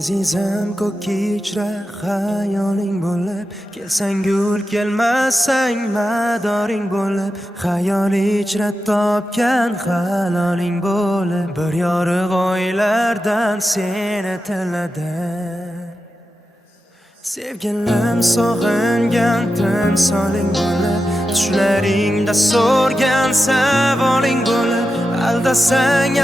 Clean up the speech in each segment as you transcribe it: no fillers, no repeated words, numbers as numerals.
Azizim ko'k ichra xayoling bo'lib, kelsang gul kelmasang madoring bo'lib, xayol ichra topgan haloling bo'lib, bir yorug' oylardan seni tiladim. Sevgilim sog'ingan timsoling bo'lib, tushlaringda so'rgan savoling bo'lib, aldasang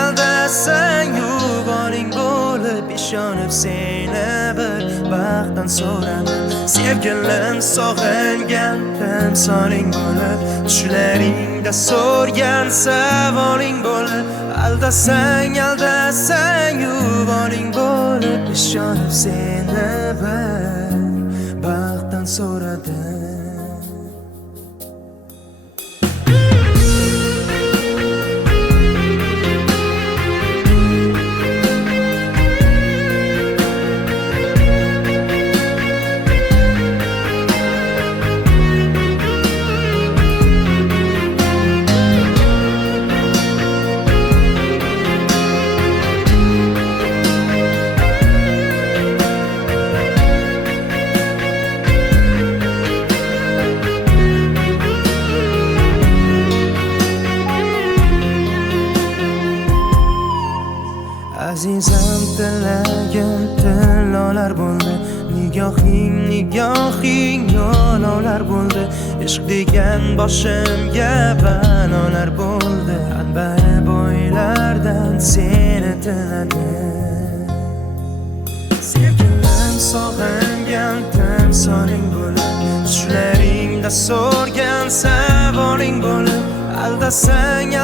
yuvoling bo'lib, ishonib seni bir baxtdan so'radim. Sevgilim sog'ingan timsoling bo'lib, tushlaringda so'rgan savoling bo'lib, aldasang yuvoling bo'lib, ishonib seni bir baxtdan so'radim. Azizam tilagim tillolar bo'ldi, nigohing yo'lovlar bo'ldi, ishq degan boshimga balolar bo'ldi, anbari bo'ylardan seni tiladim. Sevgilim sog'ingan timsoling bo'lib, tushlaringda so'rgan savoling bo'lib, aldasang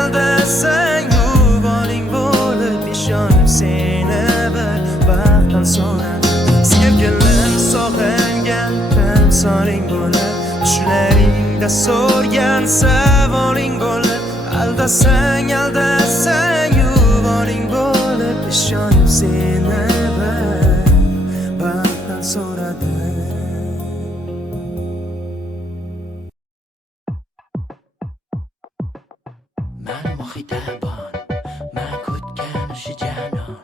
yuvoling bo'lib, ishonib seni bir baxtdan so'radim. Sevgilim sog'ingan timsoling bo'lib, tushlaringda so'rgan savoling bo'lib, aldasang yuvoling bo'lib, ishonib seni bir baxtdan so'radim. من مخیطبان من کودکنش جنان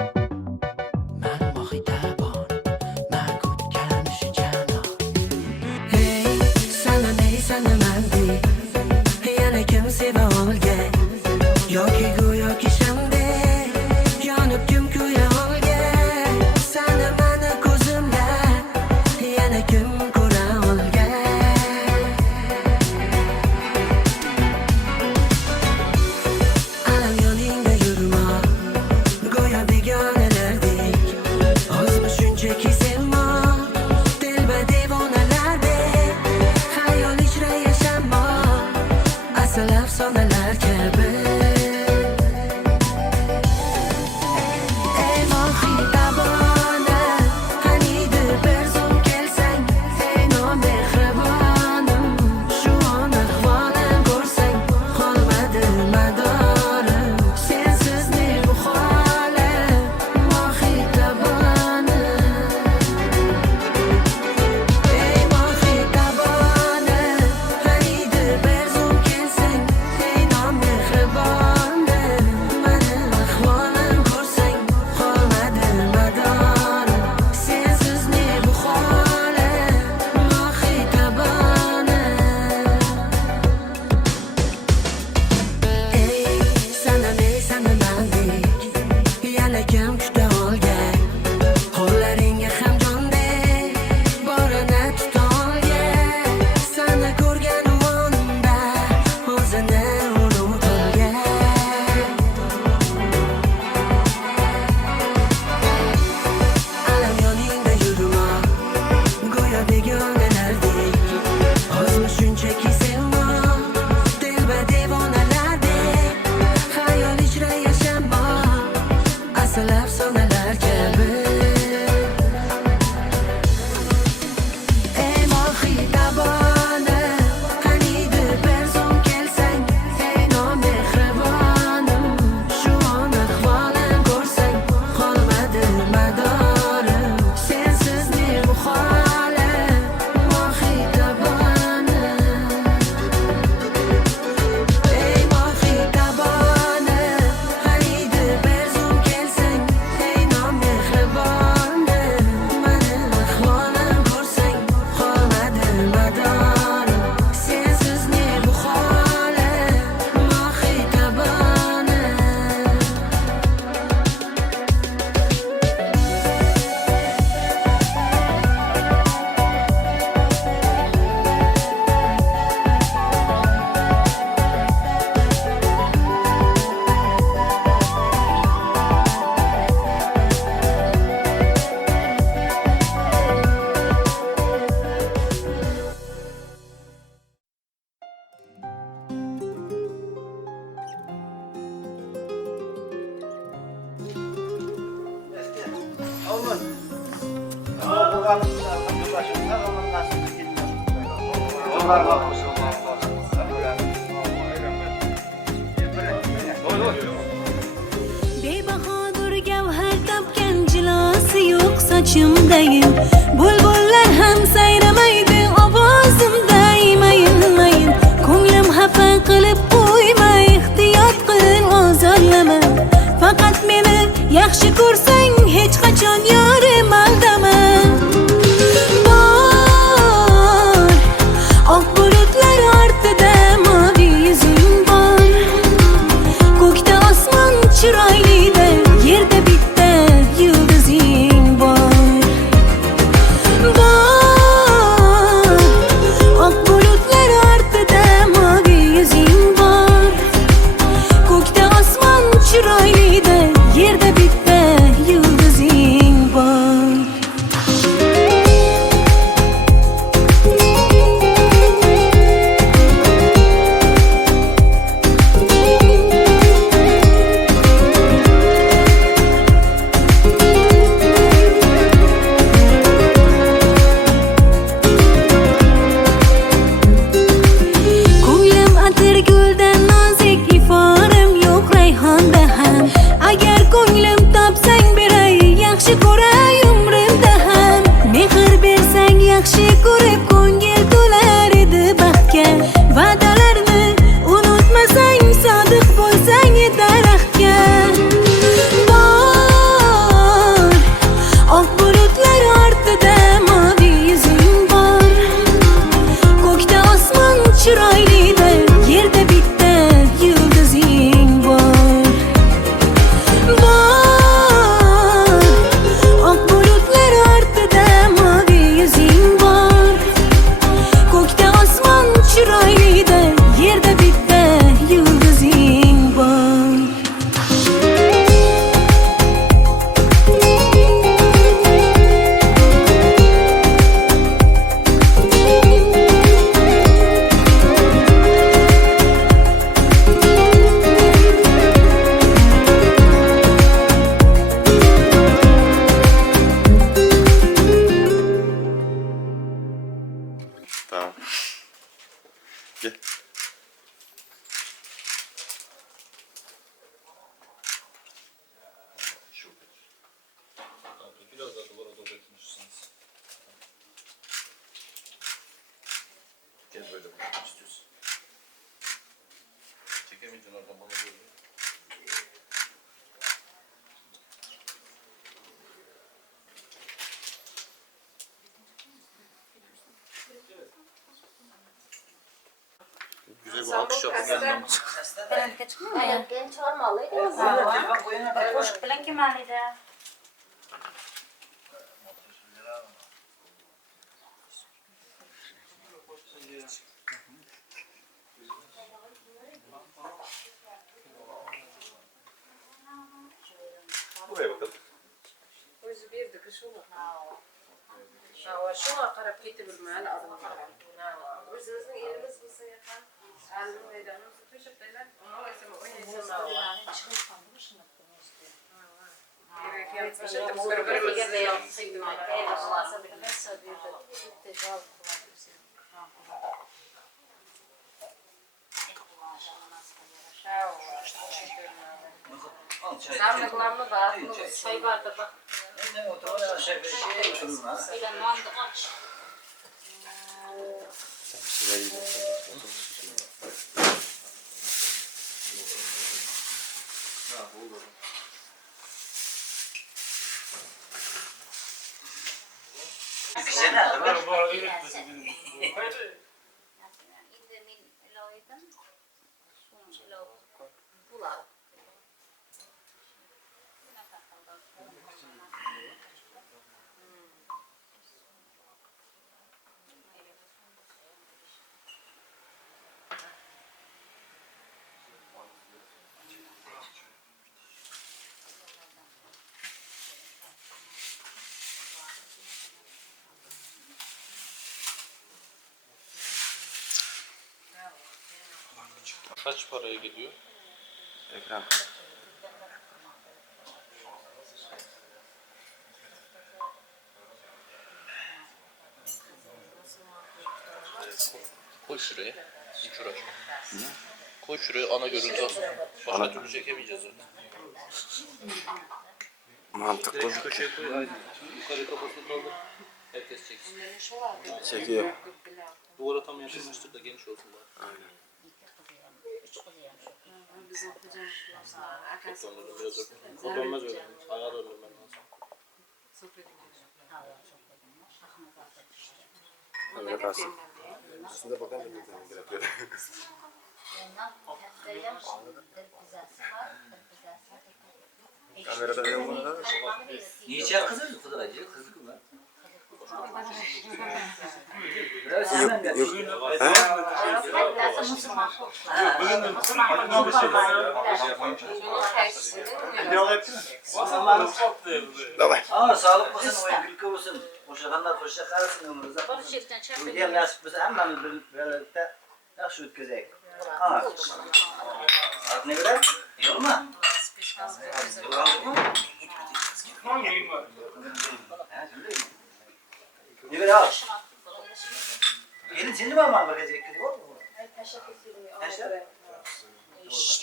من مخیطبان من کودکنش جنان Hey sana من دی یعنی kimse ve olge Yoki go'yo ki shamde yonib kim kuya olge Sana mani ko'zimda yana kim ko'ra olge Alam yoningda yurma go'yo begonalardek Ozmi shunchaki sevma dilba devonalardek Xayol ichra yashama Bebahadır gevher tapken cilası yok saçımdayım. Bulbuller hem seyremaydı avazımdayım ayılmayın. Ko'nglim hafa qilib qo'yma, ehtiyot qil ozorlama. Faqat meni yaxshi ko'rsang hech qachon yorim aldama. Bor oq bulutlar ortida mavi yuzing bor. Ko'kda osmon chiroylida, yerda bitta yulduzing bor. Bor oq bulutlar ortida mavi yuzing bor. Ko'kda osmon chiroylida, yerda bitta yulduzing bor. Ko'nglim atir guldan nozik, iforim yo'q rayhonda ham. Agar ko'nglim topsang beray, yaxshi ko'ray umrimda ham. Mehr bersang yaxshi ko'rib, ko'ngil to'lar edi baxtga. Va'dalarni unutmasang, sodiq bo'lsang daraxtga. Bor oq bulutlar ortida mavi yuzing bor. Ko'kda osmon chiroylida, yerda bitta yulduzing bor. Bor oq bulutlar ortida mavi yuzing bor. Ko'kda osmon chiroylida, yerda bitta yulduzing bor. Tamam. Gel. Biraz daha duvara doğru yakınlaşırsanız. Gel böyle bakmak istiyorsun. Çekemeyeceksin oradan bana doğru. Güzel bir alkış yapın. Genç olmalıydı. Hoş bilen kemaliydi. Buraya bakalım. Özü bir kış olur. Şuna qarab ketib bilmayli adamlar. O'zimizning elimiz bo'lsa ham, aldim maydonimizni to'shaqdaylar. Ona esa o'ynaysan. Sarnıklarını da atmış, çay vardı bak. Ne oturma şey oturma. İlan mandı aç. Kaç paraya geliyor? Ekran. Koy şuraya. Hiç uğraşma. Koy şuraya ana görüntü olsun. Başka türlü çekemeyeceğiz onu. Mantıklı Direkt şu köşeye koy. Aynen. Yukarı kafasını kaldır. Herkes çeksin. çekiyor. Duvara tam yakınlaştır da geniş olsun bari. Aynen. Çok döndürdüm biraz öyle. O dönmez öyle. Ayağa döndürmem lazım. Öyle kalsın. Üstünde bakar mısın? Gerekiyor. Kamerada ne olur? Niçin kızı kızı kızı kız lan? Biraz hemen gel. Давай. Ama sağlık olsun, oyun gülük olsun. Koşakanlar koşacak arasın ömrünüze. Uyuyam nasip olsa hemen birlikte yaxşı ötközek. Ha. Saat ne kadar? Yok mu? Ne kadar al? Gelin şimdi mi alman bakacak kızı var mı? Taşlar?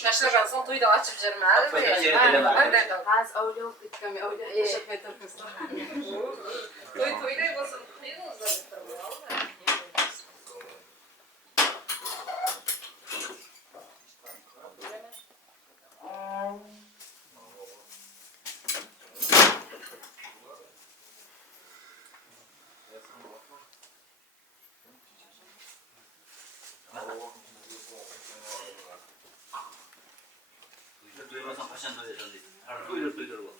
Taşlar kalsın tuydu açıp canım abi. Affedin, seni bilemem. Az öyle yok bitmem öyle teşekkür ederim. Tuydu olsun. Bir uzun. Duymasan paşan duyuyorsun diye. Duydur bu.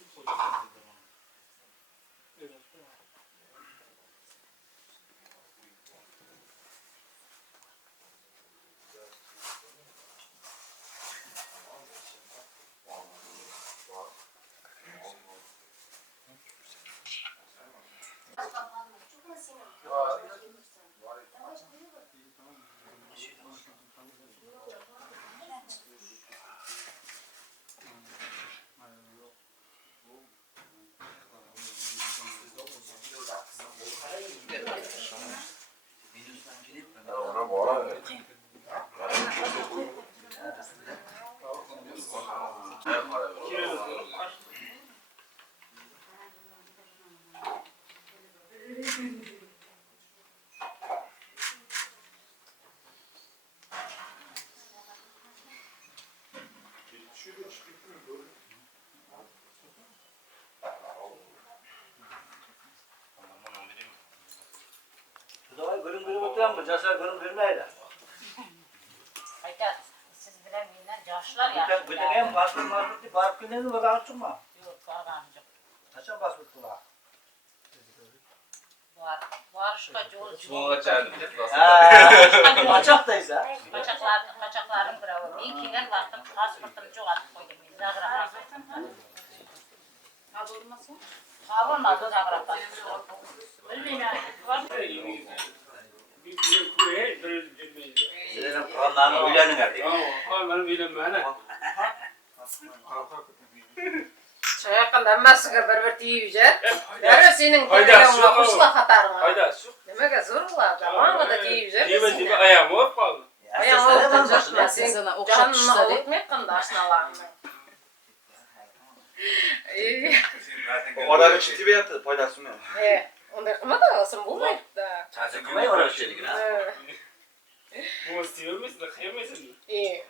Gülüm oturan mı? Casar gülüm vermeyle. Hayda, siz bilemeyin, yaşlar ya. Bütün en basmış marketi barıp günlerine bakalım çıkma. Yok, bağlancım. Kaçan basmış kulağa? Var şu kaçı Bunu açardım. Açaktayız ha. Kaçakların bravo. Bir kiler baktım, pasportum çok atıp koydum. Zagrapa. Ha olmasın? Olmadı Zagrapa. Ölmeyeyim yani. Senin Kur'an'ların uylarını verdik. Şayakından masıga berber tiyücer. Derre senin köylerine kuşla hatarına. Hayda şu. Demek zorla da var da tiyücer. Yemen gibi ayağım hop kaldı. Ayağım oldu canına sen canına olutmak kandaşnalarını. Orada ciddi bir yaptı. Paylaşsın ya. Onda kıma da olsun bu mu da? Taze kımayı uğraşıyorduk ha. Bu istiyor musun da kıyamıyorsun.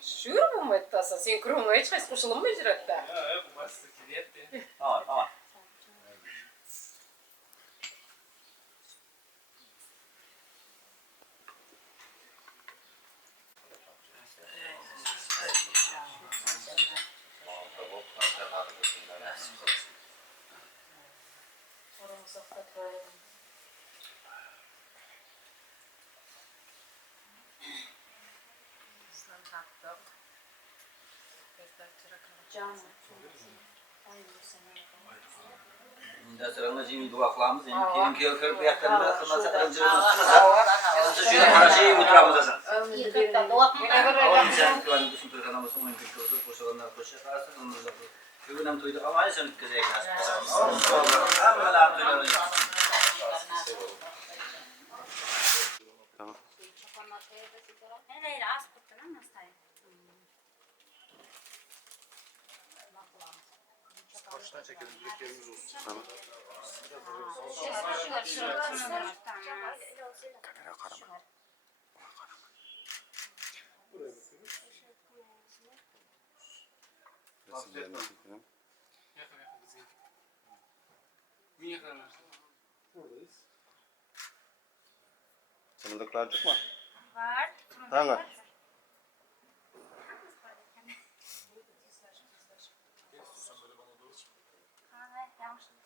Şur bu mu etasa? Sen kurumaya çıkış kuşulun mu icratta? Ya bu bastı kiliyetti. Tamam. Dasarına jimi duvaqlarımız endi keyin kirib yaqtanda qilmasa qilinjirimiz qilsa shuni mana shu o'tiramiz asan. Oğlum sen güvenlik dışın to'yxonamizda o'yin kulturasi qo'shig'inlar qo'shiq qarasa umrimiz yo'q. Bugun ham to'yda qolmay sen o'tkazaylik nasib qilamiz. Hammalar to'ylar. Tamam. Leyla az kuttun ama say. Karşıdan çekelim. Bir yerimiz olsun. Tamam. Kamera karama. Resimlerini çekelim. Yakın yakın bizi. Bir yakınlar. Buradayız. Tanıdıklar çıkma. Var. Tamam.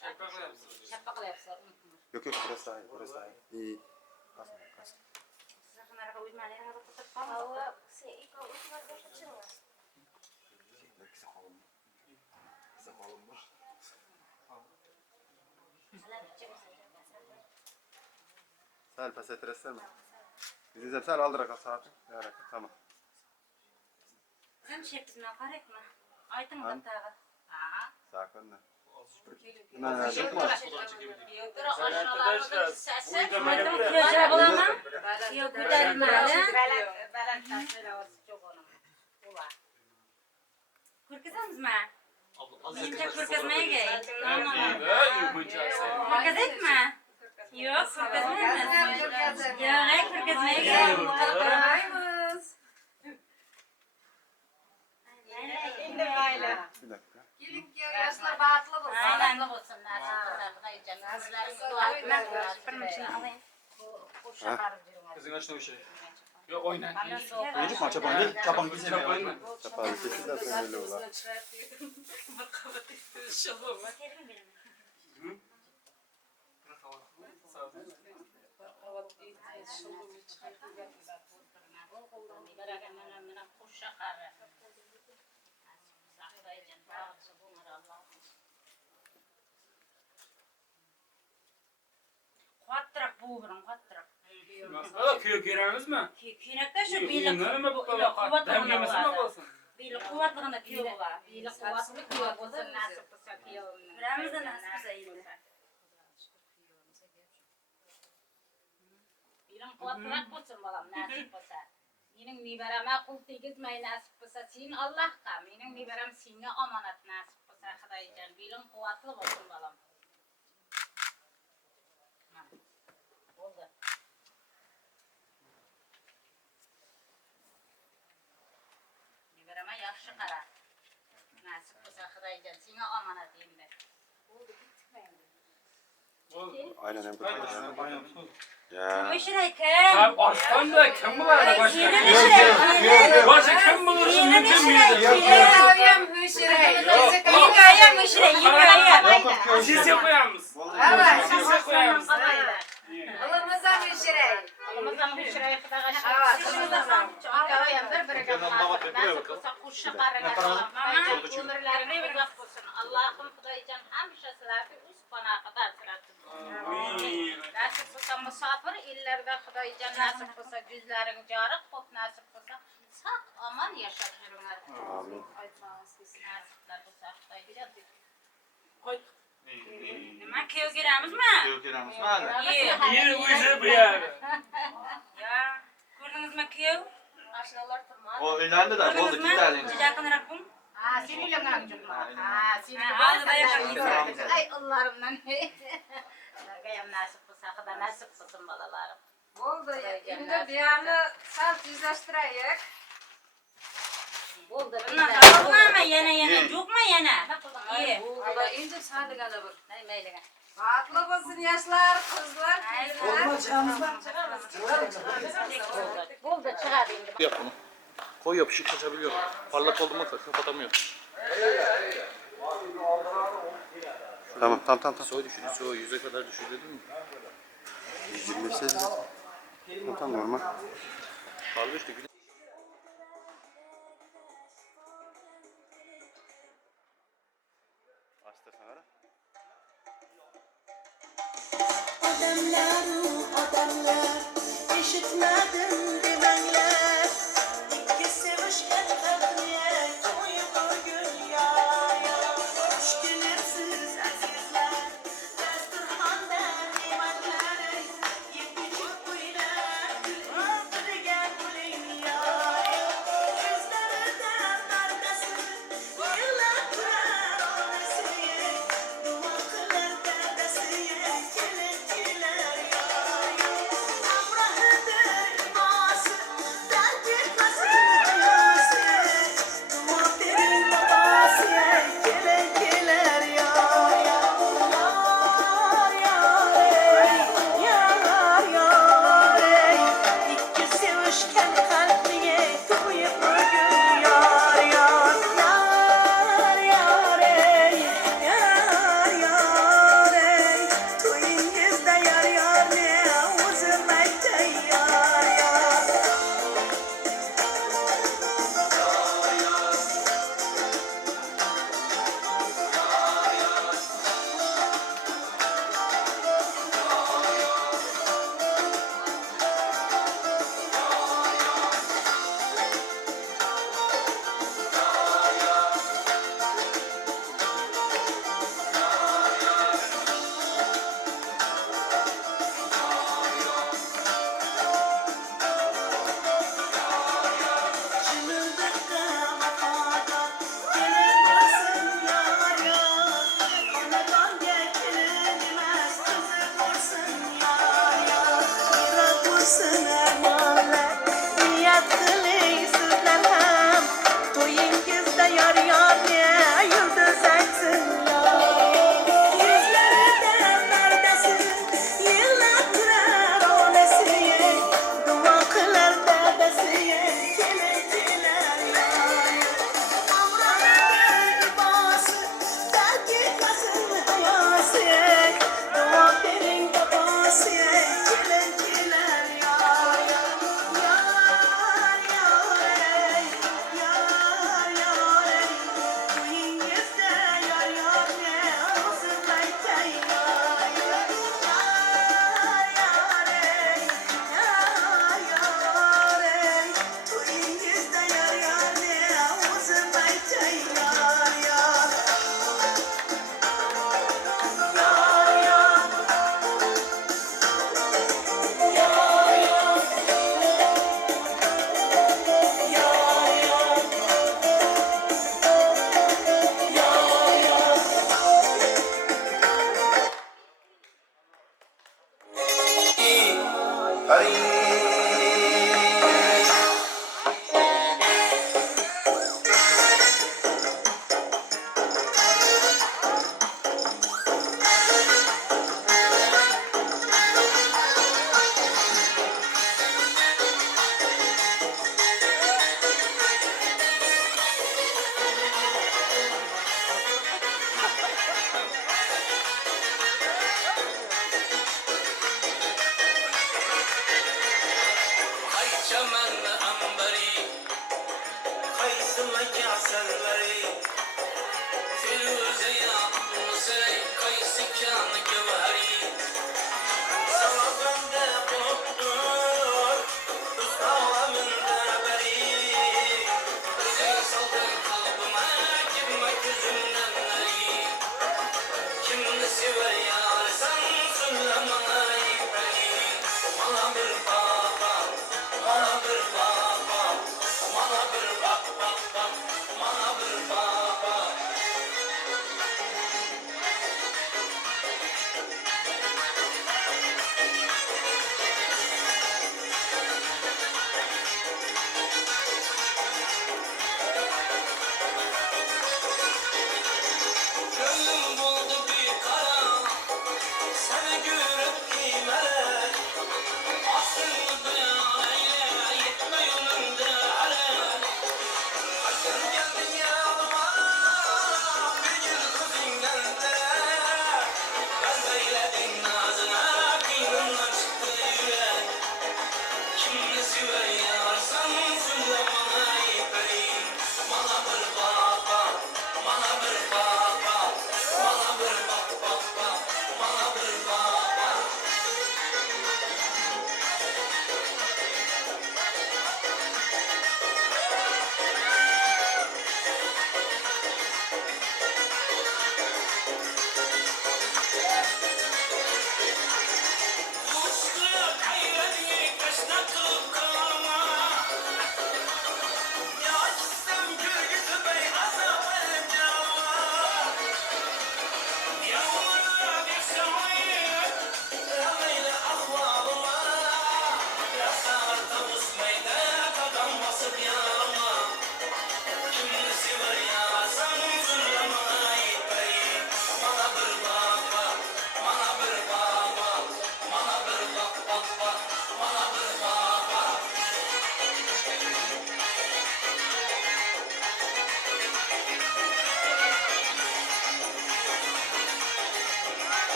Şapakla yapsın. Şapakla yapsa. Yok yok burası daha iyi. Burası daha iyi. İyi. Kasma kasma. Sakınlara uyumaları hava tutup Kısa kolum var. Sel pes etresler mi? Bizi sel aldırak saati. Yarak tamam. Sen çektin akarek mi? Aytın mı tağı? Aha. Sakın da. Arkadaşlar, Uyda Gözel bulama. Yok güzel böyle. Kırkızınız mı? Yine kırkızmaya gel. Kırkızık mı? Yok kırkızmaya mı? Yok kırkızmaya gel. Şimdi böyle. Bir dakika. Gelin ki yaşlar bağırtlı bulsun. Aynen. Kızın açtı o şey. Yok oyna. Çocuk mu çapan değil? Çapan gitsin. Çapan kesin de sen öyle ola. Kuattırak buğurum, kuattırak. Nasıl? Köy giremiz mi? Kürekte şu birlik Bunları mı bu kadar? Demlemesi mi olsun? birlik kuvvetlığında köy ola. Birlik kuvvetli köy olsun, nasip olsa köy olsun. Biramızda nasip olsa iyiydi. Bilang kuat olsun balam nasip olsa. Yinin miberama kul tigizmay nasip olsa sin Allah kam. Yinin miberam singe amanat nasip olsa Xudaycan. Bilang kuatlı olsun balam. Oldu. Miberama yaxşı qara. Nasip olsa Xudaycan singe amanat diyeyim ben. Oldu bitmeydi. Aynen hem Aynen. Ya. Müşrek. Abi arslan da kim bular da başka? Yeni müşrek. Başka kim bulur şimdi Yeni kim müşrek. bilir? Yengayem hüşire. Yengaya müşrek. Yengaya. Siz yapıyorsunuz. Evet. Siz yapıyorsunuz. Alımıza hüşire. Alımızdan bir şuraya kadar Evet, aşağı. alımızdan. Arkadaşlar bir bire nasip olsa kuşa karılar. Ömürlerini bir laf olsun. Allah'ım Xudaycan hemşesilerdi üst bana kadar sıratın. Nasip olsa misafir illerde Xudaycan nasip olsa güzlerin carık hop nasip olsa sak aman yaşat yürünger. Amin. Nasipler olsa Xudaycan. Nima köy giramiz mi? Yeni uyuşu bu yani. Ya. Gördünüz mü köy? Aşağılar turma. O ileride de oldu Gördünüz iki mü? tane. Sıcaklık kum. Seni langan cuma. Seni Ağzı da yakın. Ay Allah'ımdan. Gayam nasip olsa kadar nasip olsun balalarım. Oldu. Şimdi bir anı salt yüzleştireyik. Oldu. Bundan kalma mı yene çok mu yene? İyi. Oldu. İnce sadık da bir. Ne meyleğe. Rahatlık olsun yaşlar, kızlar. Oldu çıkarayım. Yap bunu. Koy yapışık kaçabiliyor. Parlak oldu mu kapatamıyor. Tamam. Soy düşürdü. Soy 100'e kadar düşürdü değil mi? 125 Tamam normal. Kaldı işte. Açtı sana. Adamlar eşitmedim demenler. İki sevişken kalbiye koyulur gül yaya. Hoş gelirsiz azizler, dasturxonda ne'matlar. Yetişib qo'ylar, gul gul gul gul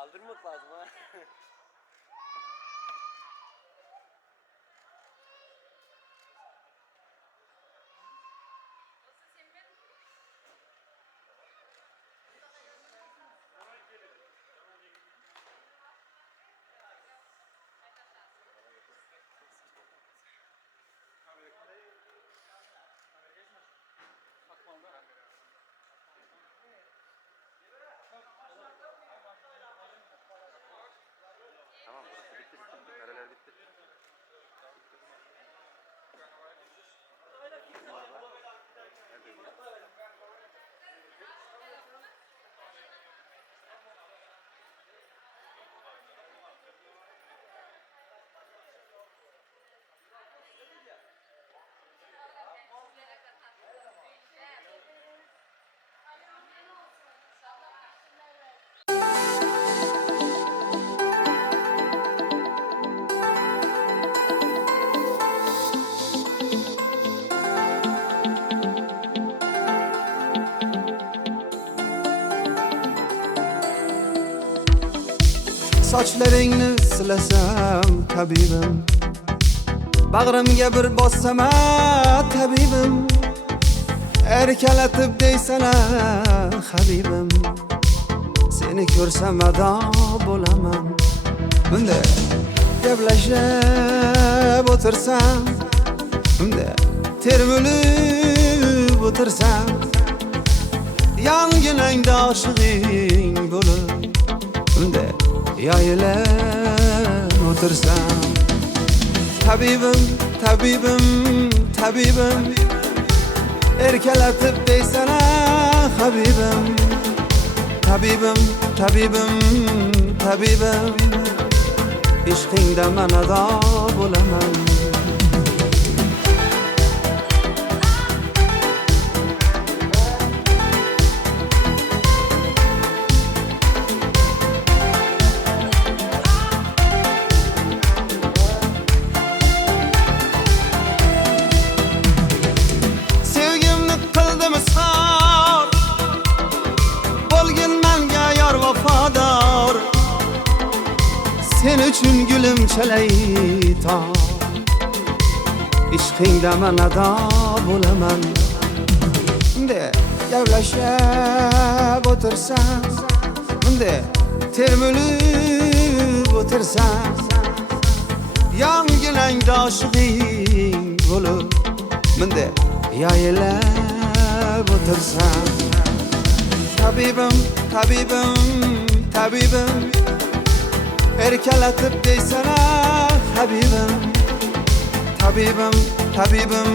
Aldırmak lazım ha. Tamam burası bitti. Kareler bitti. Sochlarыңni silasam tabibim, bag'rimga bir bossam tabibim, erkalatib deysalar habibim, seni ko'rsam ado bo'laman. Bunday gaplashib o'tirsam, bunday termilib o'tirsam, yonginangda oshig'ing bo'lib, bunday yayilib o'tirsam, tabibim, tabibim, tabibim, erkalatib deysalar habibim, tabibim, tabibim, tabibim, ishqingda man ado bo'laman. Sen üçün gülüm çalaytan, ishqingda man ado bo'laman. Bunday gaplashib o'tirsam, bunday termilib o'tirsam, yonginangda oshig'ing bo'lib, bunday yayilib o'tirsam, tabibim, tabibim, tabibim, erkalatib deysalar habibim, tabibim, tabibim,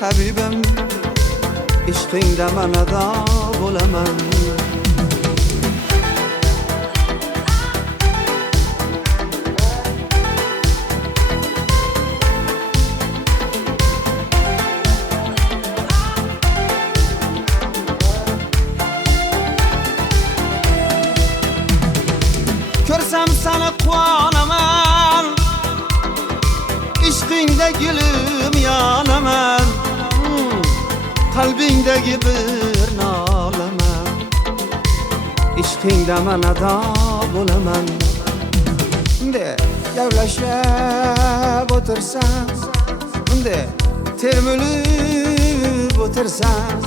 tabibim, ishqingda man ado bo'laman. Ko'rsam seni quvonaman, ishqingda gulum yonaman, qalbingdagi bir nolaman, ishqingda man ado bo'laman. Bunday gaplashib o'tirsam, bunday termilib o'tirsam,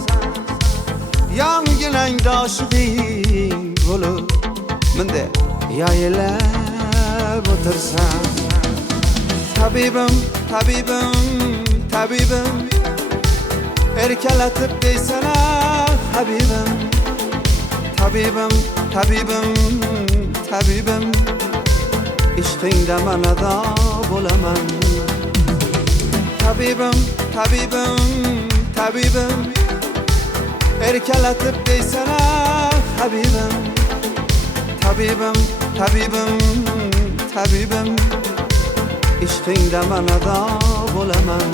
yonginangda oshig'ing bo'lib, bunday yayilib o'tirsam, tabibim, tabibim, tabibim, erkalatib deysalar habibim, tabibim, tabibim, tabibim, ishqingda man ado bo'laman. Tabibim, tabibim, tabibim, erkalatib deysalar habibim, tabibim, tabibim, tabibim, ishqingda man ado bo'laman.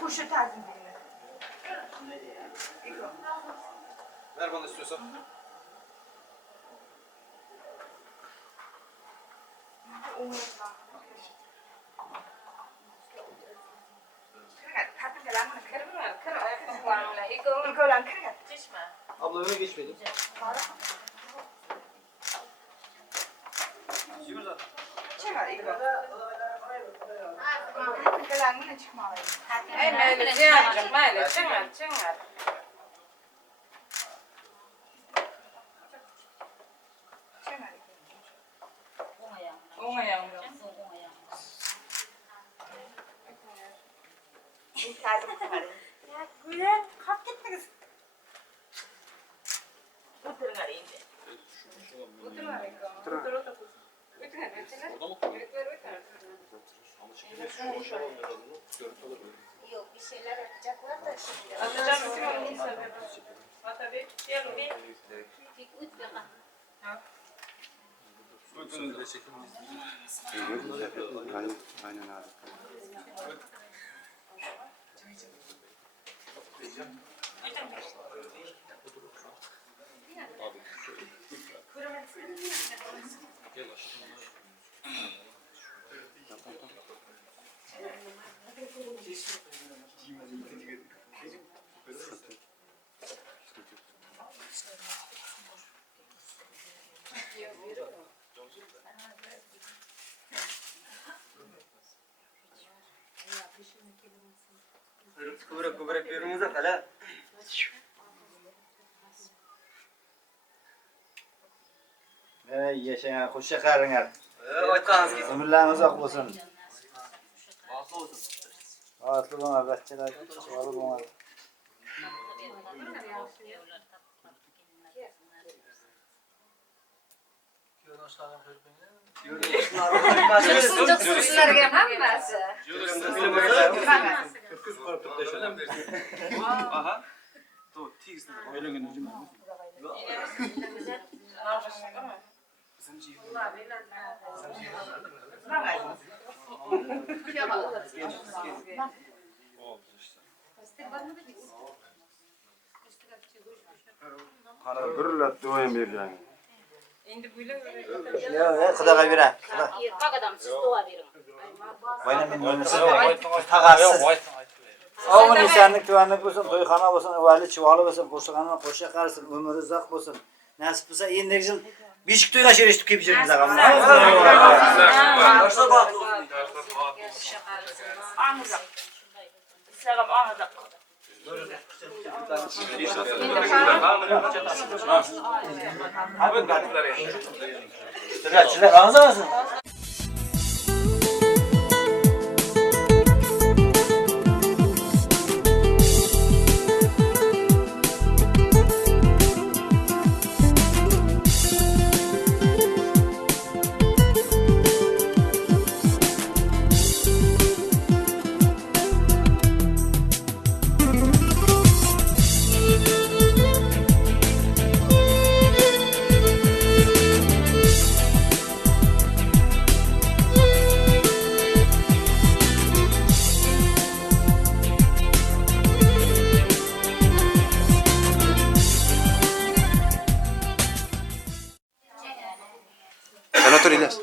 Kuşu tarzım değil. Ver bana istiyorsan. Abla öne geçmedim. Şimdi zaten. Güzel, kalk gittiniz. Oturun arayın. Yok bir şeyler yapacaklar da şimdi. Aynen abi. Kıvrak verinize hala. Yaşayan hoş şekerler. Ömürleriniz uzak olsun. Rahatlı bana bahçeler, çuvalı bana. Sizlerge hammasi. Aha. Doğru, tiz. Öyle günü. Gürlet doğayım bir yani. Ya, kıdağa bire. Bak adam siz dua verin. Bayna men ölmesi de. Tagarsız. Oğlum insanlık güvenlik olsun, toyxana olsun, evveli çuvalı olsun, koşuğanına koşa karsın, ömrü uzak olsun. Nasip olsa yendiğin Beşik toyga şeriştik kep jirmiz ağam. Başta bağlı olsun. Anladım. Selam anladım. Çırak ağzı mısın? Sen otur İlyas.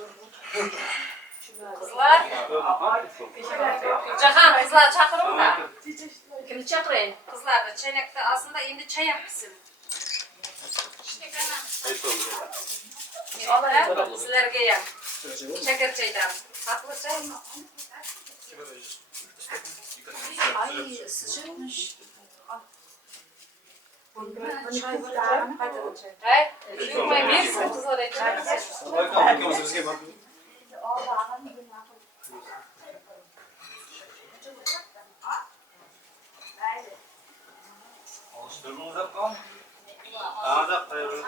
Kızlar. Cahan kızlar çakırın da. Kimi çakırın? Kızlar da çeynekte aslında şimdi çay yapmışsın. Olayım sizlerge yem. Çeker çaydan. Tatlı çay mı? Ay sıcakmış. Çay var. Hadi çay. Hey, yürümeyin bir kızlar için. Alıştırmanıza kal. Ağda koyuyoruz.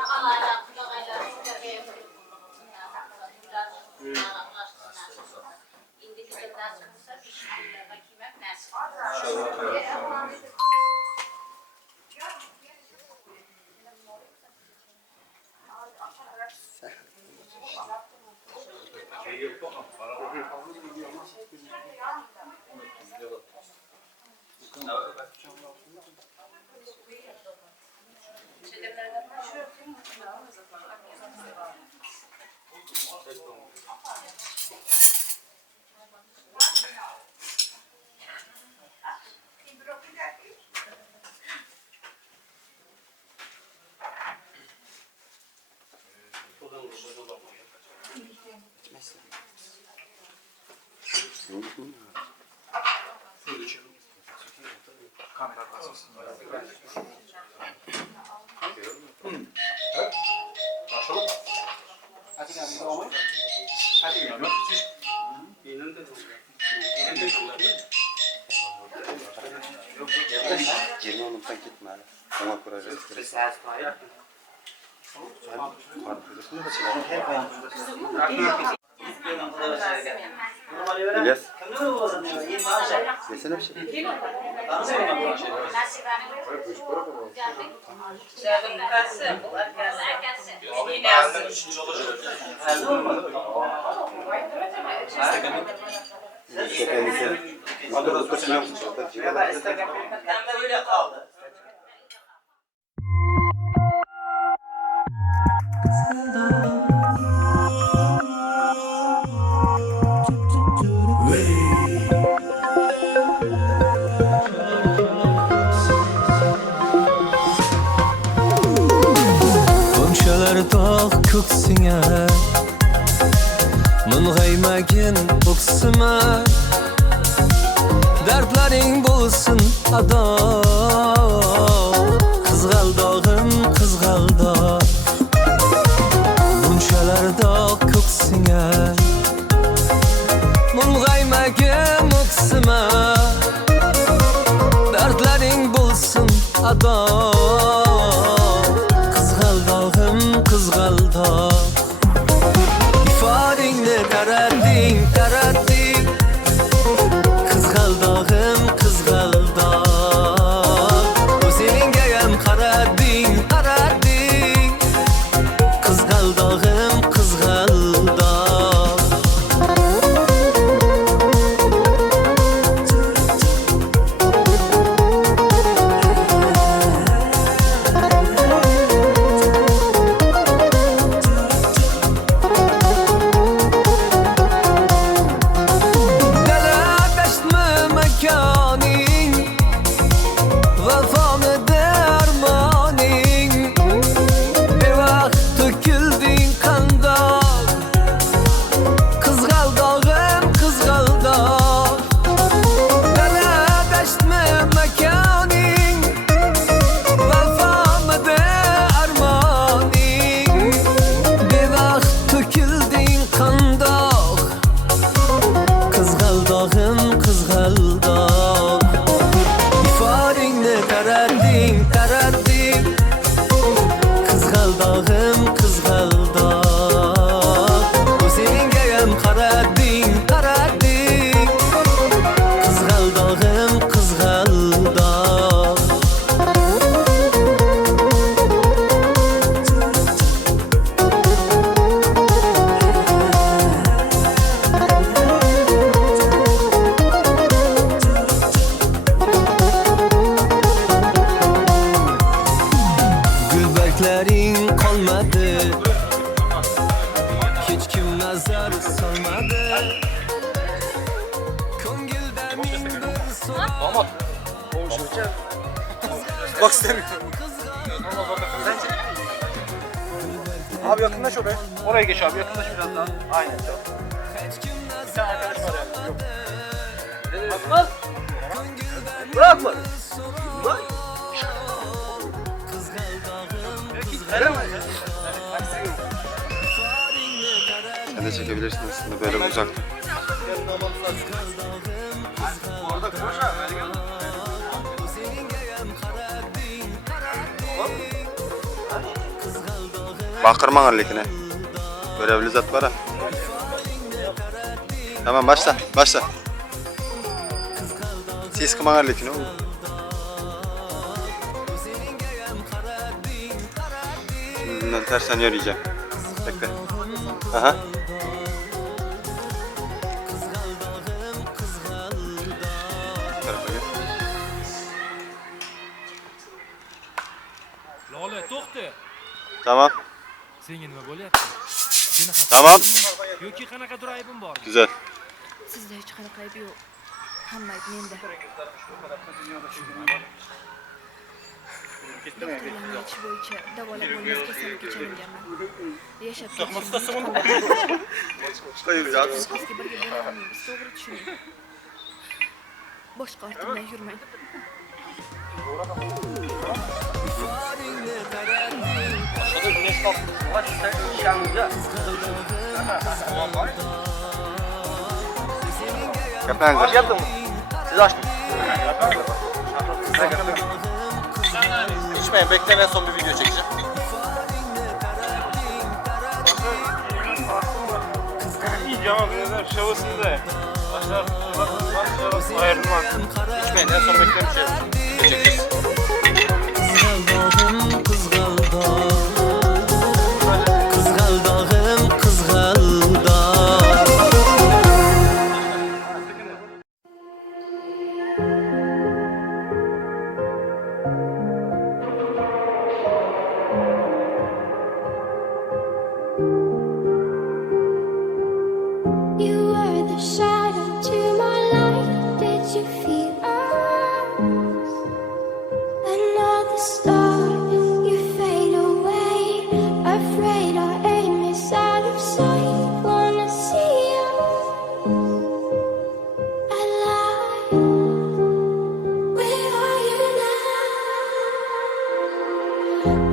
Yirmi onluktan gitme hala. Ona kuracağız. İlyas. Desene bir şey. Öyle kaldı. Dağ ko'ksingga mung'aymagin o'ksima dardlaring bo'lsin ado qizg'aldog'im qizg'aldoq bunchalar dog' ko'ksingga mung'aymagin o'ksima dardlaring bo'lsin ado qizg'aldoq ifodingni taratding qizg'aldog'im qizg'aldoq o'zingayam qarading qizg'aldog'im qizg'aldoq Bak istemiyorum. Abi yakınlaş oraya. Oraya geç abi, yakınlaş biraz daha. Aynen. Bir tane arkadaş var yani. Yok. Bırakma. Bırakma. Bak. Sen de çekebilirsin aslında böyle uzakta. Orada koş abi. Bakırman lekine. Görevli zat var ha. Tamam başla. Siz kıman lekine oğlum. Şimdiden tersen yürüyeceğim. Bekle. Aha. Lale to'xta. Tamam. Senga nima bo'lyapti? Seni xafa Tamam. yoki qanaqadir aybim bor? Güzel. Sizda hech qanaqa ayb yo'q. Hamma ayb menda. Doktorlarning aytishi bo'yicha davolab bo'lmas kasallikka chalinganman. Yashab Bizga birga bo'laolmaymiz, to'g'ri tushuning. Boshqa ortimdan yurmang. Hoş yaptınız. Siz açtınız. İçmeyin, bekleyin, en son bir video çekeceğim. İyice ama biraz şovasında. Başlar ayrılmaz. İçmeyin, en son bekleyin, bir şey çekeceğiz. Kızgaldağım, kızgaldağım. You were the shadow to my light. Did you feel us? Another star, you fade away. Afraid our aim is out of sight. Wanna see you alive. Where are you now?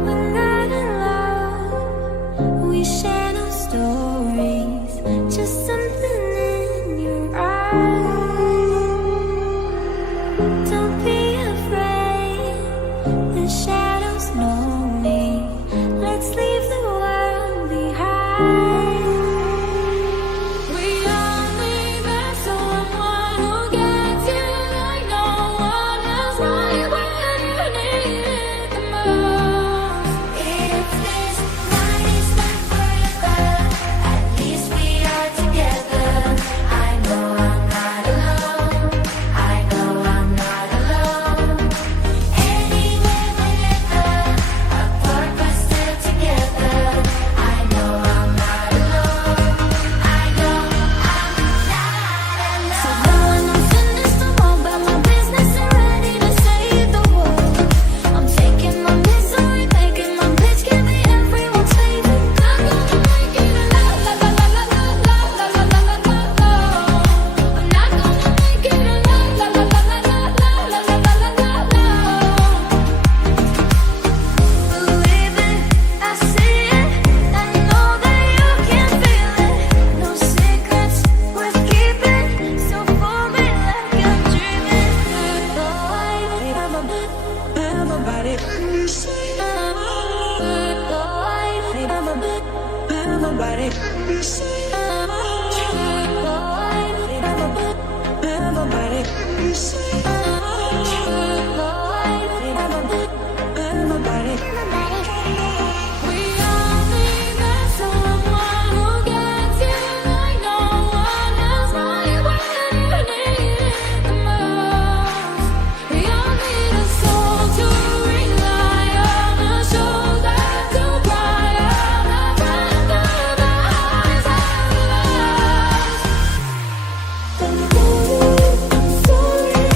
We're not in love. We share no stories. Just something in your eyes. Don't be afraid. The shadows know me. Let's leave the world behind. We only met someone who gets you like no one else. Right when you need it the most. If this night is not forever, at least we are together. I know I'm not alone. I know I'm not alone. Anywhere, whenever, apart but still together. I know I'm not alone. I know I'm not alone. So now when I'm finished, I'm all about my business and ready to save the world. I'm taking my misery, making my bitch, giving everyone's favorite. I'm gonna make it a la la la la la la la la la la la la. I'm not gonna make it a la la la la la la la la la la la la. Believe it, I see it, I know that you can feel it. No secrets worth keeping, so for me like you're dreaming. Everybody, we only met someone who gets you like no one else. Right when you need it the most. We all need a soul to rely on, a shoulder to cry on, a friend of the highs and lows. I'm sorry.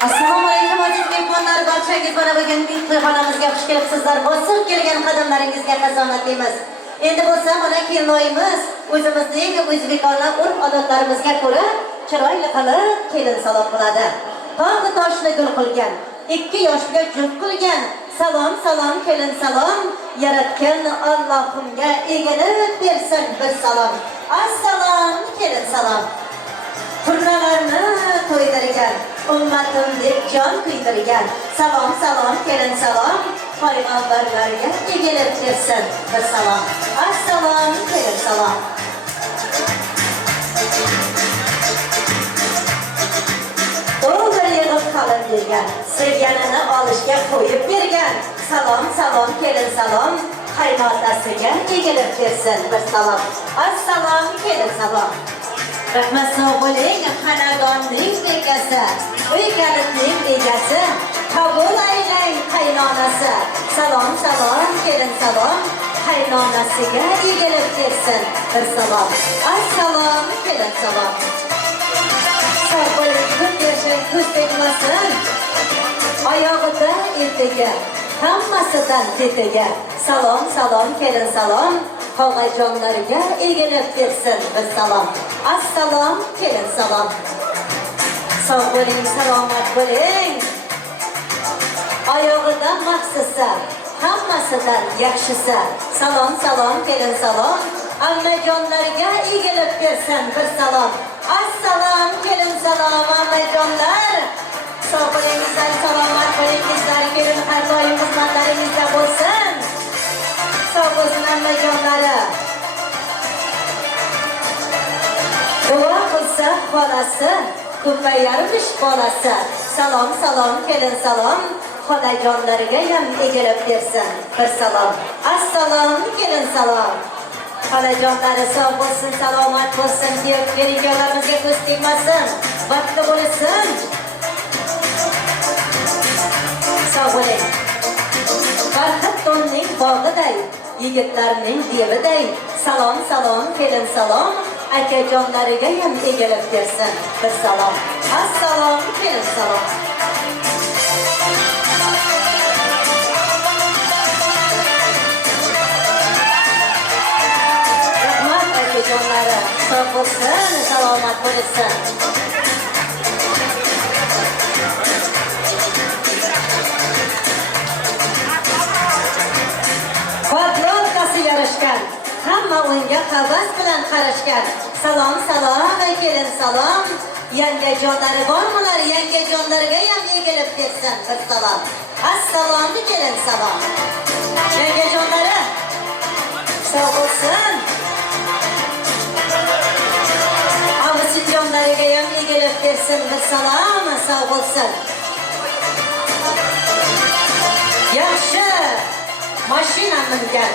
Assalomu alaykum aziz mehmonlar, barchangiz mana bugun to'yxonamizga xush kelibsizlar. Bosib kelgan qadamlaringizga qazonatlaymiz. Endi bo'lsa mana kelinoyimiz o'zimizning o'zbekona urf-odatlarimizga ko'ra chiroyli qilib kelin salom qiladi. Tog'i toshni gul qilgan, 2 yoshga juft qilgan, salom salom kelin salom, yaratgan Allohimga egilib bersin bir salom. Assalom kelin salom. Turnalarni to'ydirgan, ummatim deb jon kuydirgan, salom salom kelin salom, payg'ambarlarga egilib bersin bir salom. Assalom kelin salom. O'g'il yig'ib qalin bergan, sevganini olishga qo'yib bergan, salom salom kelin salom, qaynotasiga egilib bersin bir salom. Assalom kelin salom. Rahmat sog' bo'ling, xonadonning bekasi, uy kalitning egasi, qabul aylang qaynonasi. Salom salom kelin salom, qaynonasiga egilib bersin bir salom. Assalom kelin salom. Sog' bo'ling, kun bersin, kuz tegmasin, oyog'ida ertaga hammasidan ketiga. Salom, salom, kelin salom. Xovajonlarga egilib ketsin bir salom. Assalom, kelin salom. Sog' bo'ling, salomat bo'ling. Oyog'idan maqsasa, hammasidan yaxshisi. Salom, salom, kelin salom. Ammajonlarga egilib ketsin bir salom. Assalom, kelin salom, ammajonlar. Sog' bo'lingizlar, salomat bo'lingizlar. Kelin har doim xizmatlaringizda bo'lsin. Sog' bo'lsin ammajonlari. Duo qilsa xolasi, ko'payarmish bolasi. Salom, salom, kelin salom. Xonajonlariga ham egilib bersin bir salom. Assalom, kelin salom. Xonajonlari sog' bo'lsin, salomat bo'lsin. Kelin-kuyovlarimizga ko'z tegmasin. Vaqti bo'lsin. Sog' bo'ling. Farhod donning bog'iday, yigitlarning deviday. Salom, salom, kelin salom. Akajonlariga ham egilib bersin bir salom. Assalom, kelin salom. Rahmat akajonlari, sog' bo'lsin, salomat bo'lsin. Quadrotkasi yarashgan, hamma unga havas bilan qarashgan. Salom, salom, kelin salom. Yangajonlari bormilar? Yangajonlarga ham egilib ketsin bir salom. Assalom, kelin salom. Yangajonlari sog' bo'lsin. Avsijonlariga ham egilib ketsin bir salom. Sog' bo'lsin. Yaxshi mashina mingan,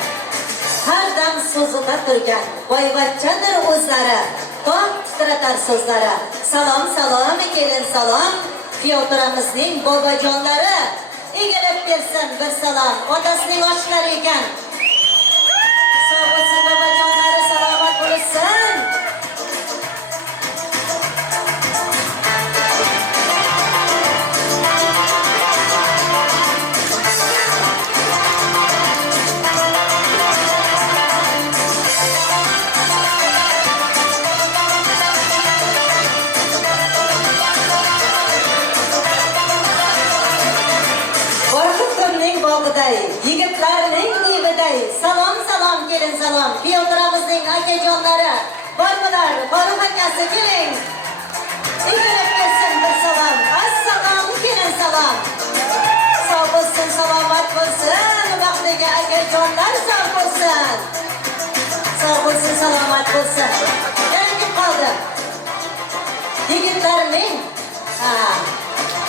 har dam so'zida turgan, boyvachchadir o'zlari, tog' titratar so'zlari. Salom, salom, kelin salom. Piyotiramizning bobojonlari egilib bersin bir salom. Otasining oshlari ekan. Sog' bo'lsin bobojonlari, salomat bo'lsin. Yigitlarning deviday. Salom, salom, kelin salom. Piyotiramizning akajonlari bormilar? Farruh akasi keling. Egilib bersin bir salom. Assalom, kelin salom. Sog' bo'lsin, salomat bo'lsin. Vaqtiga akajonlar sog' bo'lsin. Sog' bo'lsin, salomat bo'lsin. Yana kim qoldi? Yigitlarning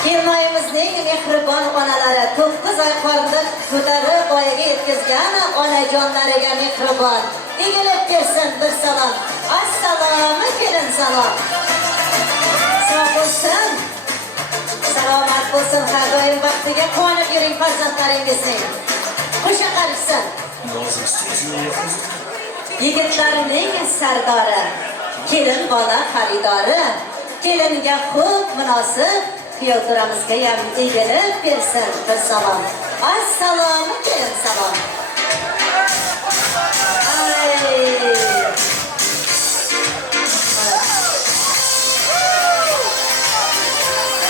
kelinoyimizning mehribon onalari 9 oy qornida ko'tarib voyaga yetkazgan onajonlariga mehribon egilib bersin bir salom. Assalomu kelin salom. Sog' bo'lsin, salomat bo'lsin. Har doim vaqtiga quvonib yuring farzandlaringizning. Qo'sha qarishsin. Yigitlarning sardori, kelin bola xaridori. Kelinga xo'p munosib, piyotiramizga ham egilib bersin bir salom. Assalomu kelin salom.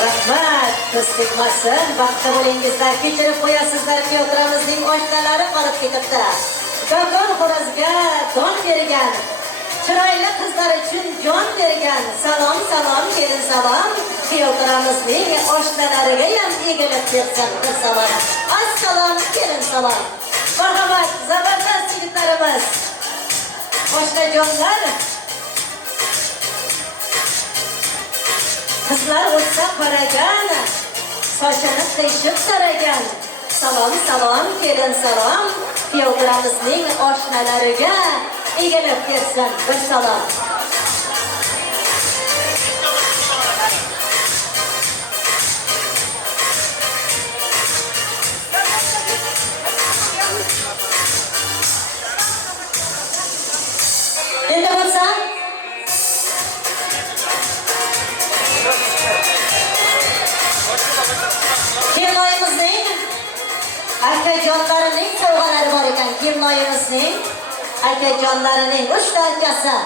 Rahmat, ko'z tegmasin. Vaqti bo'lingizlar, kechirib qo'yasizlar. Piyotiramizning oshnalari qolib ketibdi. Dogon xo'rozga don bergan, chiroyli qizlar uchun jon bergan. Salom, salom, kelin salom. Piyotiramizning oshnalariga ham egilib bersin bir salom. Assalom, kelin salom. Marhamat, zabardast yigitlarimiz. Oshnajonlar. Qizlar o'tsa qaragan, sochini qiyshib taragan. Salom, salom, kelin salom. Piyotiramizning oshnalariga egilib bersin bir salom. Endi bo'lsa kelinoyimizning Akajonlarning sovg'alari bor ekan, Kelinoyimizning akajonlarining 3 ta akasi.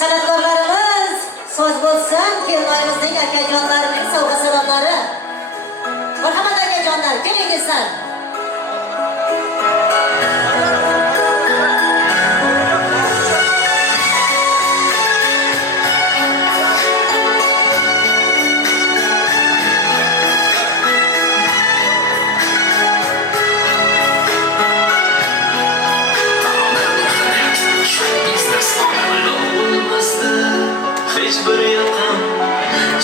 San'atkorlarimiz so'z bo'lsin, Kelinoyimizning akajonlarining sovg'a salomlari. Marhamat akajonlar, kelingizlar. Hiçbir yakın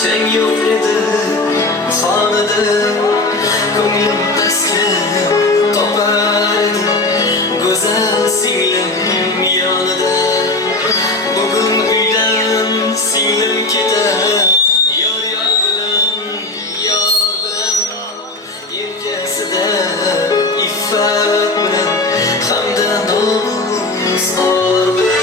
çeng yok edi Xonada ko'nglim taslim topar edi Gözel singlim yonida Bugun uydan singlim ketar Yor yor bilan yordan Yelkasida iffat bilan hamda nomus or bilan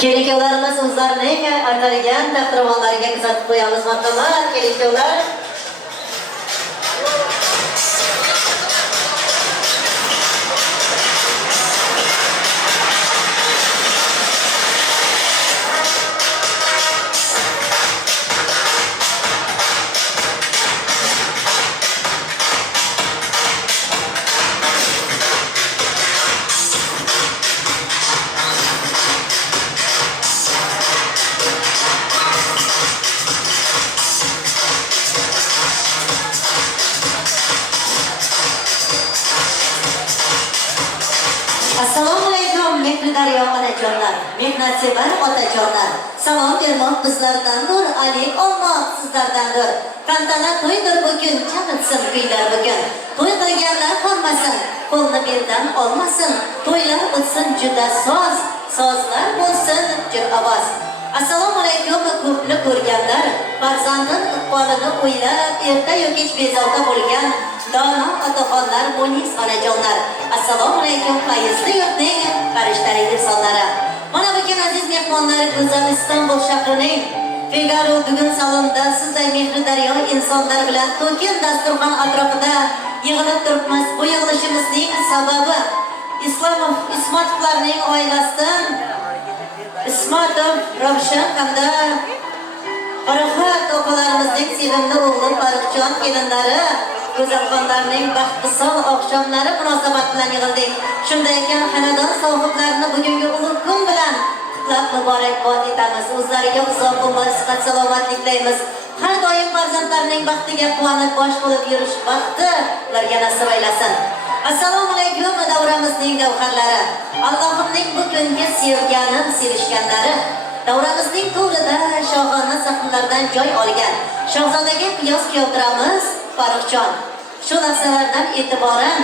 Kelikyolarimiz o'zlarining atalgan taxtiravonlariga kuzatib qo'yamiz. Marhamat, kelikyolar. Assalomu alaykum, mehri daryo onajonlar, mehnatsevar otajonlar. Salom bermoq bizlardandir, alik olmoq sizlardandir. Tantana to'ydir bugun, chalitsin kuylar bugun. To'y qilganlar qolmasin, qo'lni beldan olmasin. To'ylar o'tsin juda soz, sozlar bo'lsin jur ovoz. Assalomu alaykum, ko'pni ko'rganlar, farzandin iqbolini o'ylab, erta-yu kech bezovta bo'lgan dono otaxonlar, munis onajonlar. Assalomu alaykum, fayzli yurtning farishtali insonlari. Mana bugun aziz mehmonlar, Gözel İstanbul shahrining Figaro düğün salonida sizday mehri daryo insonlar bilan to'kin dasturxon atrofida yig'ilib turibmiz. Bu yig'ilishimizning sababi Ismatovlarning oilasidan Ismatov, Ravshan hamda Farruh opalarimizning sevimli o'g'li Farruhjon kelinlari Gözelxonlarning baxtli oqshomlari munosabat bilan yig'ildik. Shunday ekan, xonadon sohiblarini bugungi ulug' kun bilan qutlab muborakbod etamiz. O'zlariga uzoq umr, sihat, salomatlik tilaymiz. Har doim farzandlarining baxtiga quvonib bosh bo'lib yurish baxti ularga nasib aylasin. Assalomu alaykum davramizning gavharlari. Allohimning bu kunga sevganim, sevishganlari. Davramizning to'rida shohona sahnlardan joy olgan shahzodaga qiyos keltiramiz Farruhjon. Shu lahzalardan e'tiboran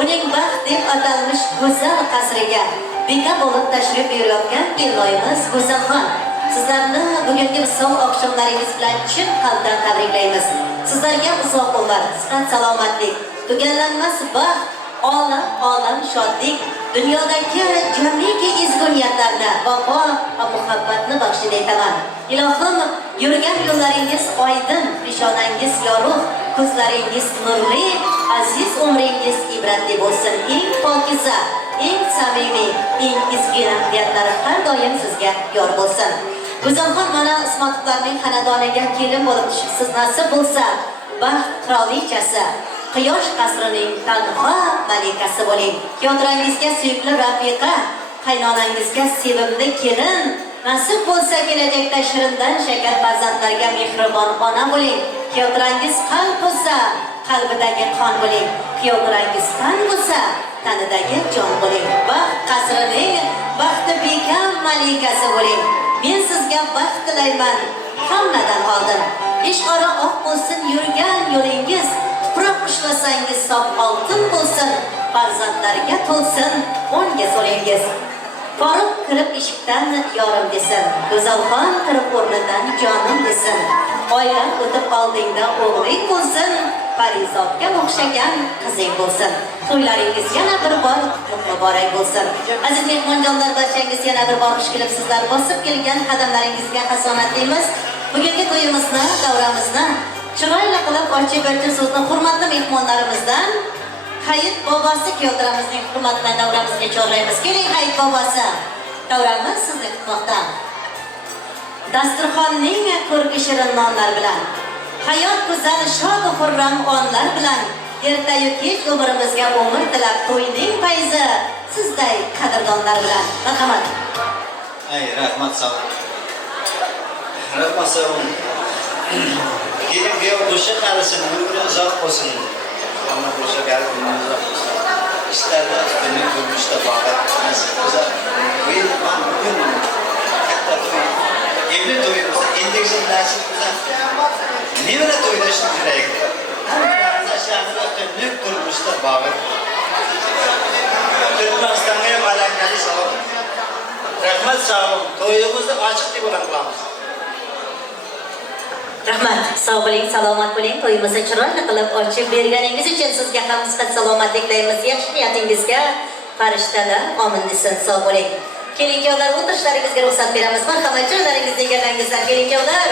uning baxt deb atalmish go'zal qasriga beka bo'lib tashrif buyurayotgan kelinoyimiz Gözelxon. Sizlarni bugungi visol oqshomlaringiz bilan chin qalbdan tabriklaymiz. Sizlarga uzoq umr, sihat, salomatlik, tugallanmas baxt, olam shodlik, dunyodagi jamiki ezgu niyatlarni, vafo va muhabbatni baxshida etaman. Ilohim, yurgan yo'llaringiz oydin, peshonangiz yorug', ko'zlaringiz nurli, aziz umringiz ibratli bo'lsin. Eng pokiza, eng samimiy, eng ezgu niyatlari har doim sizga yor bo'lsin. Gözelxon mana Ismatovlarning xonadoniga kelin bo'lib tushibsiz nasib bo'lsa, baxt qirolichasi, Quyosh qasrining tanho malikasi bo'ling. Yo'nrangizga suyukli rafiqa, qaynonangizga sevimli kelin, nasib bo'lsa kelajakda shirindan shakar farzandlarga mehribon ona bo'ling. Yo'nrangiz qalb bo'lsa, qalbidagi qon bo'ling. Yo'nrangiz tan bo'lsa, tanidagi jon bo'ling. Baxt qasrining baxti bekam malikasi bo'ling. Men sizga baxt tilayman hammadan oldin. Ish ora oq bo'lsin yurgan yo'lingiz. Tuproq ishlasangiz sof oltin bo'lsin, farzandlarga to'lsin o'nga so'lingiz. Farruh kirib eshikdan yorim desin, Gözelxon kirib o'rnidan jonim desin. Oylar o'tib oldingda o'g'ling bo'lsin, Farizodga o'xshagan qizing bo'lsin. To'ylaringiz yana bir bor muborak bo'lsin. Aziz mehmonjonlar, barchangiz yana bir bor xush kelibsizlar. Bosib kelgan qadamlaringizga hasonat deymiz. Bugungi to'yimizni, davramizni chiroyli qilib ochib bergan so'zni hurmatli mehmonlarimizdan Hayit bobosi keltiramizning hurmatli davramizga chorlaymiz. Keling Hayit bobosi, davramiz sizni kutmoqda. Dasturxonning ko'rki shirin nonlar bilan, hayot go'zal shod va xurram onlar bilan, erta-yu kech umrimizga umr tilab, to'yning fayzi sizday qadrdonlar bilan. Marhamat. Ay, rahmat sağ olun. Rahmat sağ olun. Gelin bir duşa karısın, ömrü uzak olsun. Ama duşa karısın, ömrü uzak olsun. İşlerden beni görmüşte fakat nasıl güzel. Bugün hatta evli toyumuzda endeksin nasıl güzel. Ne böyle toylaşın direk? Hamılarınız aşağıda tönlük durmuşta bağır. Türkmenistan'a alakalı sağ olun. Rahmat sağ olun. Toyumuzda açık diye bulanmamız. Rahmat, sog' bo'ling, salomat bo'ling. To'yimizni chiroyli qilib ochib berganingiz uchun sizga ham sihat salomatlik tilaymiz. Yaxshi niyatingizga farishtalar omin desin, sog' bo'ling. Kelinkovlar o'tirishlaringizga ruxsat beramiz. Marhamat, joylaringizga egalaringizlar, kelinkovlar.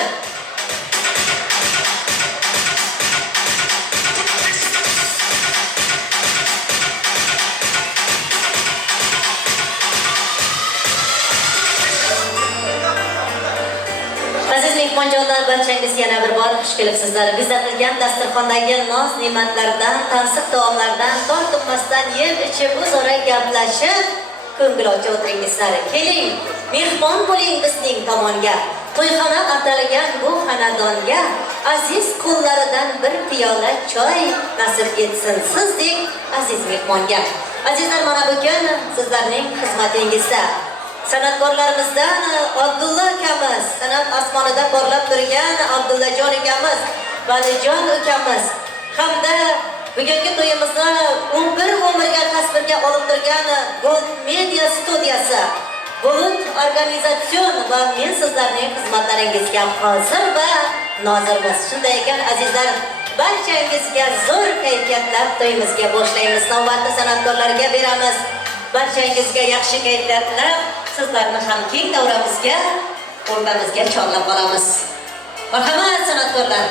Aziz mehmonjonlar, barchangiz yana bir bor xush kelibsizlar. Bezatilgan dasturxondagi noz-ne'matlardan, tansiq taomlardan tortinmasdan yeb ichib o'zaro gaplashib, ko'ngilochi o'tiringizlar. Keling, mehmon bo'ling bizning tomonga. To'yxona atalgan bu xonadonga aziz qo'llaridan bir piyola choy nasib etsin sizdek aziz mehmonga. Azizlar, mana bugun sizlarning xizmatingizda san'atkorlarimizdan Abdulla akamiz, san'at osmonida porlab turgan Abdullajon akamiz, Valijon ukamiz hamda bugungi to'yimizni 11 umrga tasvirga olib turgan Gold Media studiyasi, Bulut organizatsion va men sizlarning xizmatlaringizga hozir va nozirmiz. Shunday ekan azizlar, barchangizga zo'r kayfiyatlar to'yimizga boshlaymiz. Navbatni san'atkorlarga beramiz. Barchangizga yaxshi kayfiyatlar, sizlarni ham keng davramizga, o'rtamizga chorlab qolamiz. Marhamat san'atkorlar.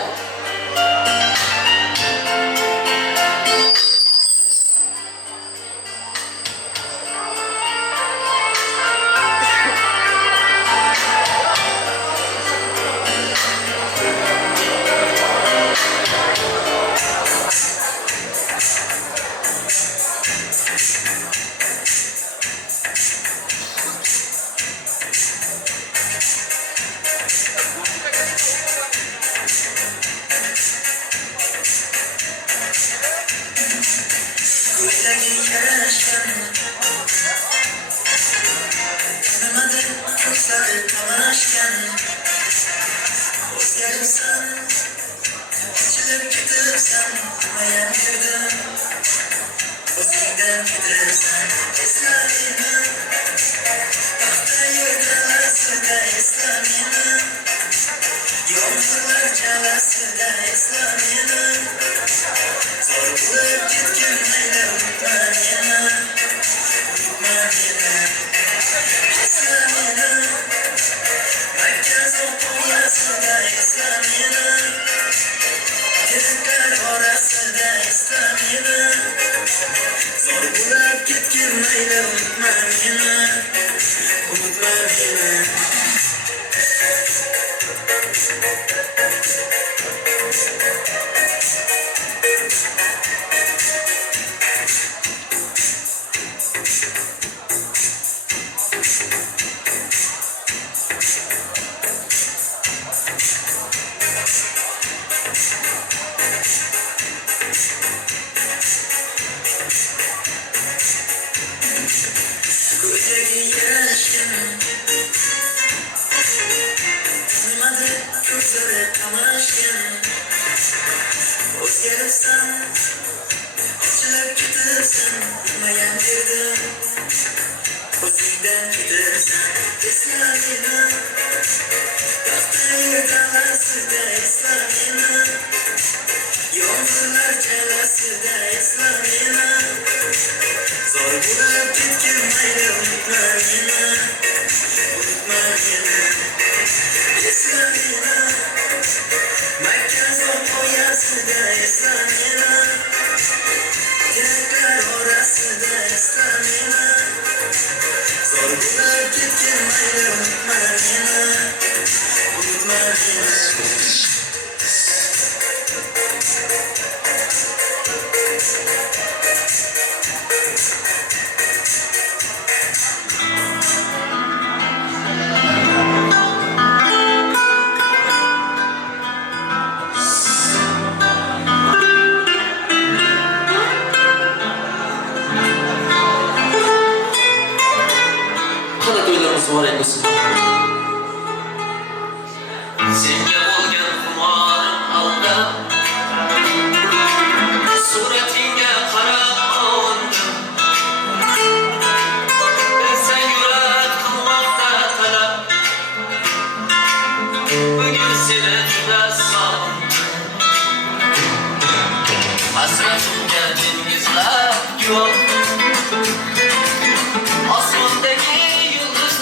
Osmondagi yulduz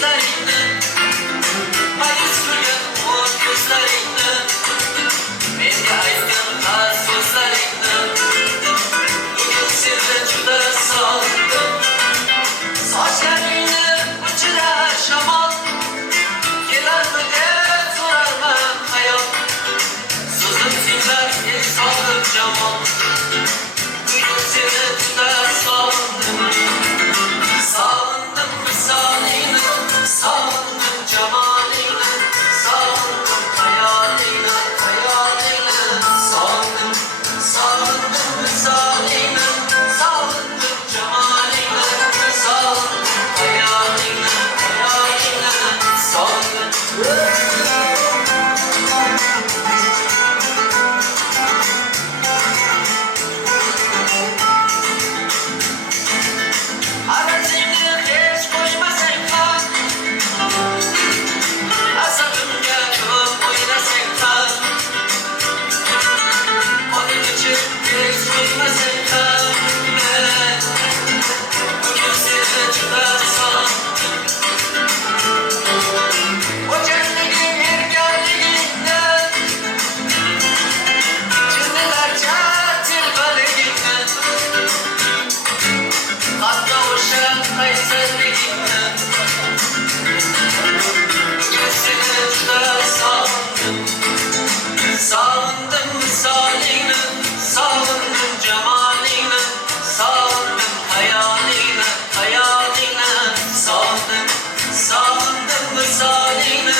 gözlerini Hayız gülüm o gözlerini Menga aydın kar sözlerini Bugün seni juda sog'indim Sochlaringni uchirar shamol Kelarmi deb so'rarman hayot So'zim tinglar el sog'ib jamol Bugün seni juda sog'indim Sog'indim misolingni Sog'indim jamolingni Sog'indim hayolingni Hayolingni Sog'indim Sog'indim misolingni Sog'indim jamolingni Sog'indim hayolingni Hayolingni Sog'indim Arazingni hech qo'ymasang ham Asabimga ko'p o'ylasang ham Oning uchun hech qo'ymasang ham Bugün seni juda sog'indim O'jarliging, erkanligingni Jinnilarcha telbaligingni Hatto o'sha qaysarligingni Bugün seni juda sog'indim Sog'indim misolingni Sog'indim jamolingni Sog'indim hayolingni Hayolingni Sog'indim Sog'indim misolingni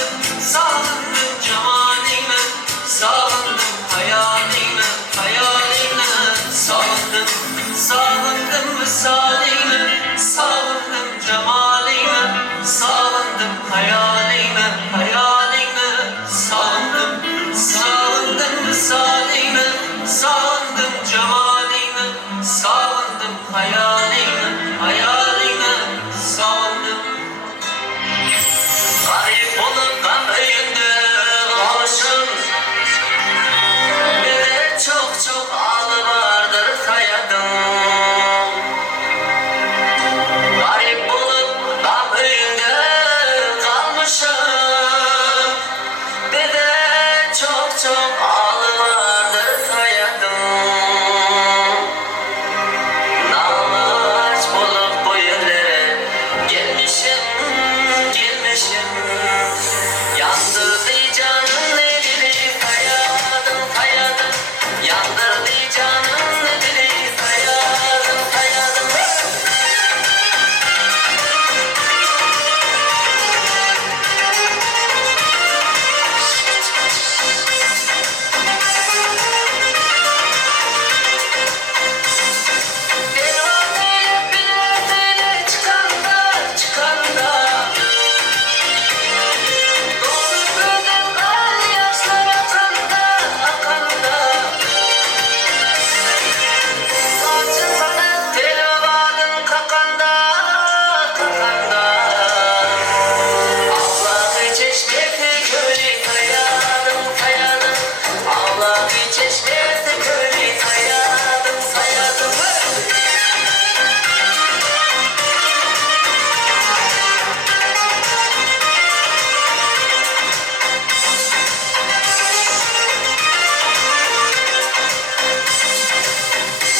Sog'indim jamolingni Sog'indim hayolingni Hayolingni Sog'indim Sog'indim misolingni Sog'indim jamolingni Sog'indim hayolingni Hayolingni Sog'indim Sog'indim misolingni Sog'indim jamolingni Sog'indim hayolingni Hayolingni Sog'indim G'arib bo'lib g'am uyingda qolishim Meni çok alı vardır hayatim Garip bulup gam uyunda kalmışım Bir de çok alı vardır hayatim Nalaç bulup bu yerlere gelmişim Yandırdı canım nedir hayatım Yandırdı canım nedir hayatım Pervaneye biletine çıkanda Dolu gözüm kal yaşlar akanda Saçın sana tel vadın kakanda Allah'ı çeşmesi köylü hayatım Allah'ı çeşmesi köylü hayatım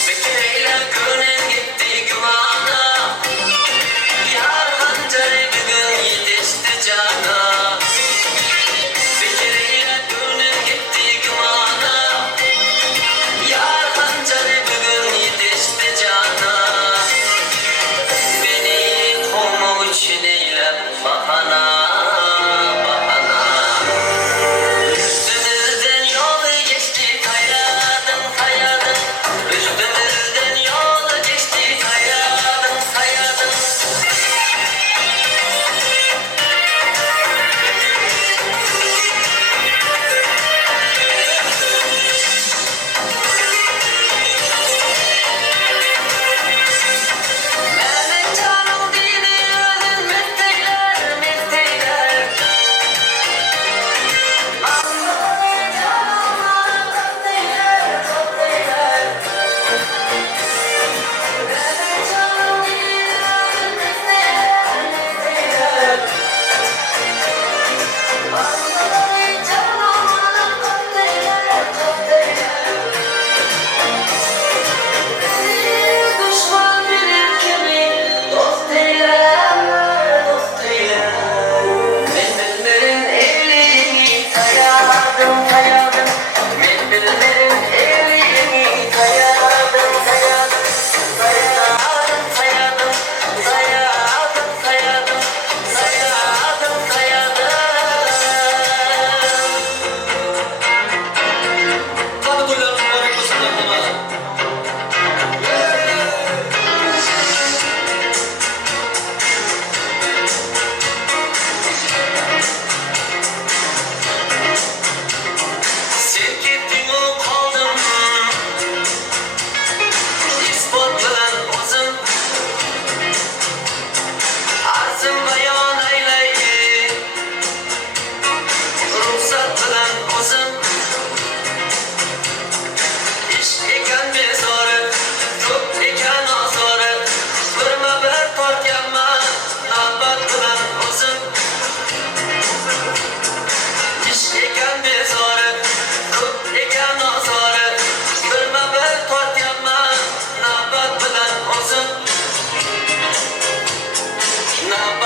Bekireyle gönül gitti güvana Yar hançeri bugün yetişti cana Bekireyle gönül gitti güvana Yar hançeri bugün yetişti cana Beni kovmak için eylem bahana Üstümüzden yolu geçti hayatım Üstümüzden yolu geçti hayatım Mehmet canım dili ölüm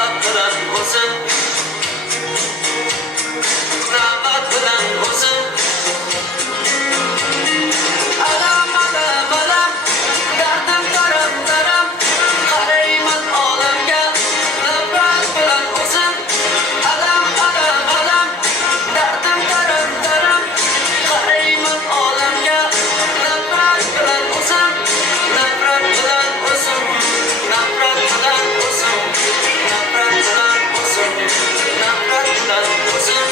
nafrat bilan o'zim nafrat bilan o'zim alam alam alam dardim daram daram qarayman olamga nafrat bilan o'zim alam alam alam dardim daram daram qarayman olamga nafrat bilan o'zim nafrat bilan o'zim nafrat bilan o'zim nafrat bilan o'zim nafrat bilan o'zim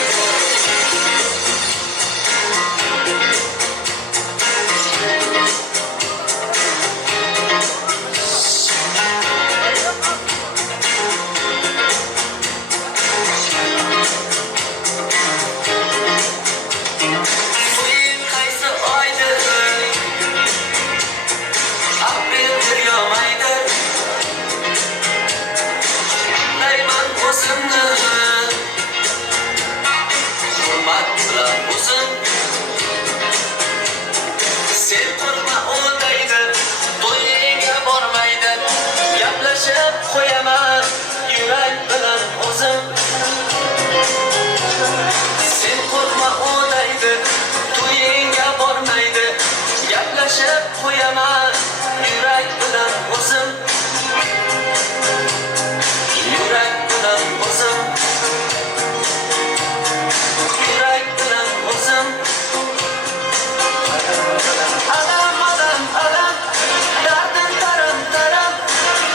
Bugün qaysi oydir apreldir yo maydir Dayman o'zimni hurmat bilan o'zim sen qo'rqma o'daydi to'yiga bormaydi gaplashib qo'yaman yurak bilan o'zim sen qo'rqma o'daydi to'yingga bormaydi gaplashib qo'yaman yurak bilan o'zim yurak bilan o'zim yurak bilan o'zim alam alam alam dardim daram daram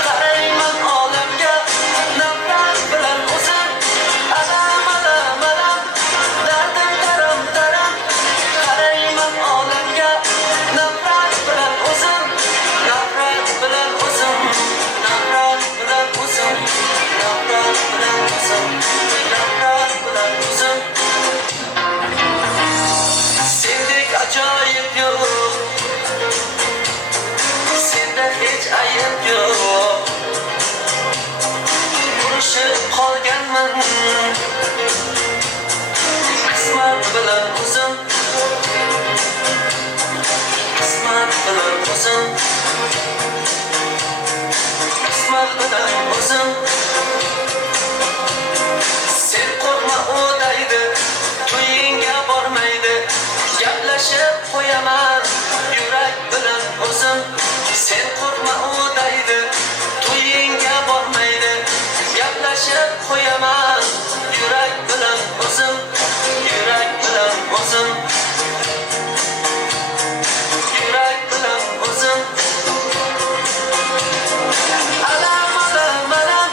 qarayman olamga nafrat bilan o'zim alam alam alam dardim daram daram qarayman olamga nafrat bilan o'zim nafrat bilan o'zim nafrat bilan o'zim nafrat bilan o'zim nafrat bilan o'zim sendek ajoyib yo'q senda hech ayb yo'q urushib qolganman qismat bilan o'zim qismat bilan o'zim qismat bilan o'zim sen qo'rqma o'daydi to'yingga bormaydi gaplashib qo'yaman yurak bilan o'zim sen qo'rqma o'daydi to'yingga bormaydi gaplashib qo'yaman yurak bilan o'zim yurak bilan o'zim yurak bilan o'zim alam alam alam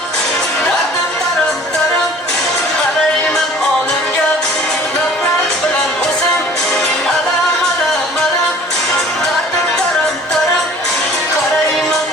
dardim daram daram qarayman olamga nafrat bilan o'zim alam alam alam dardim daram daram qarayman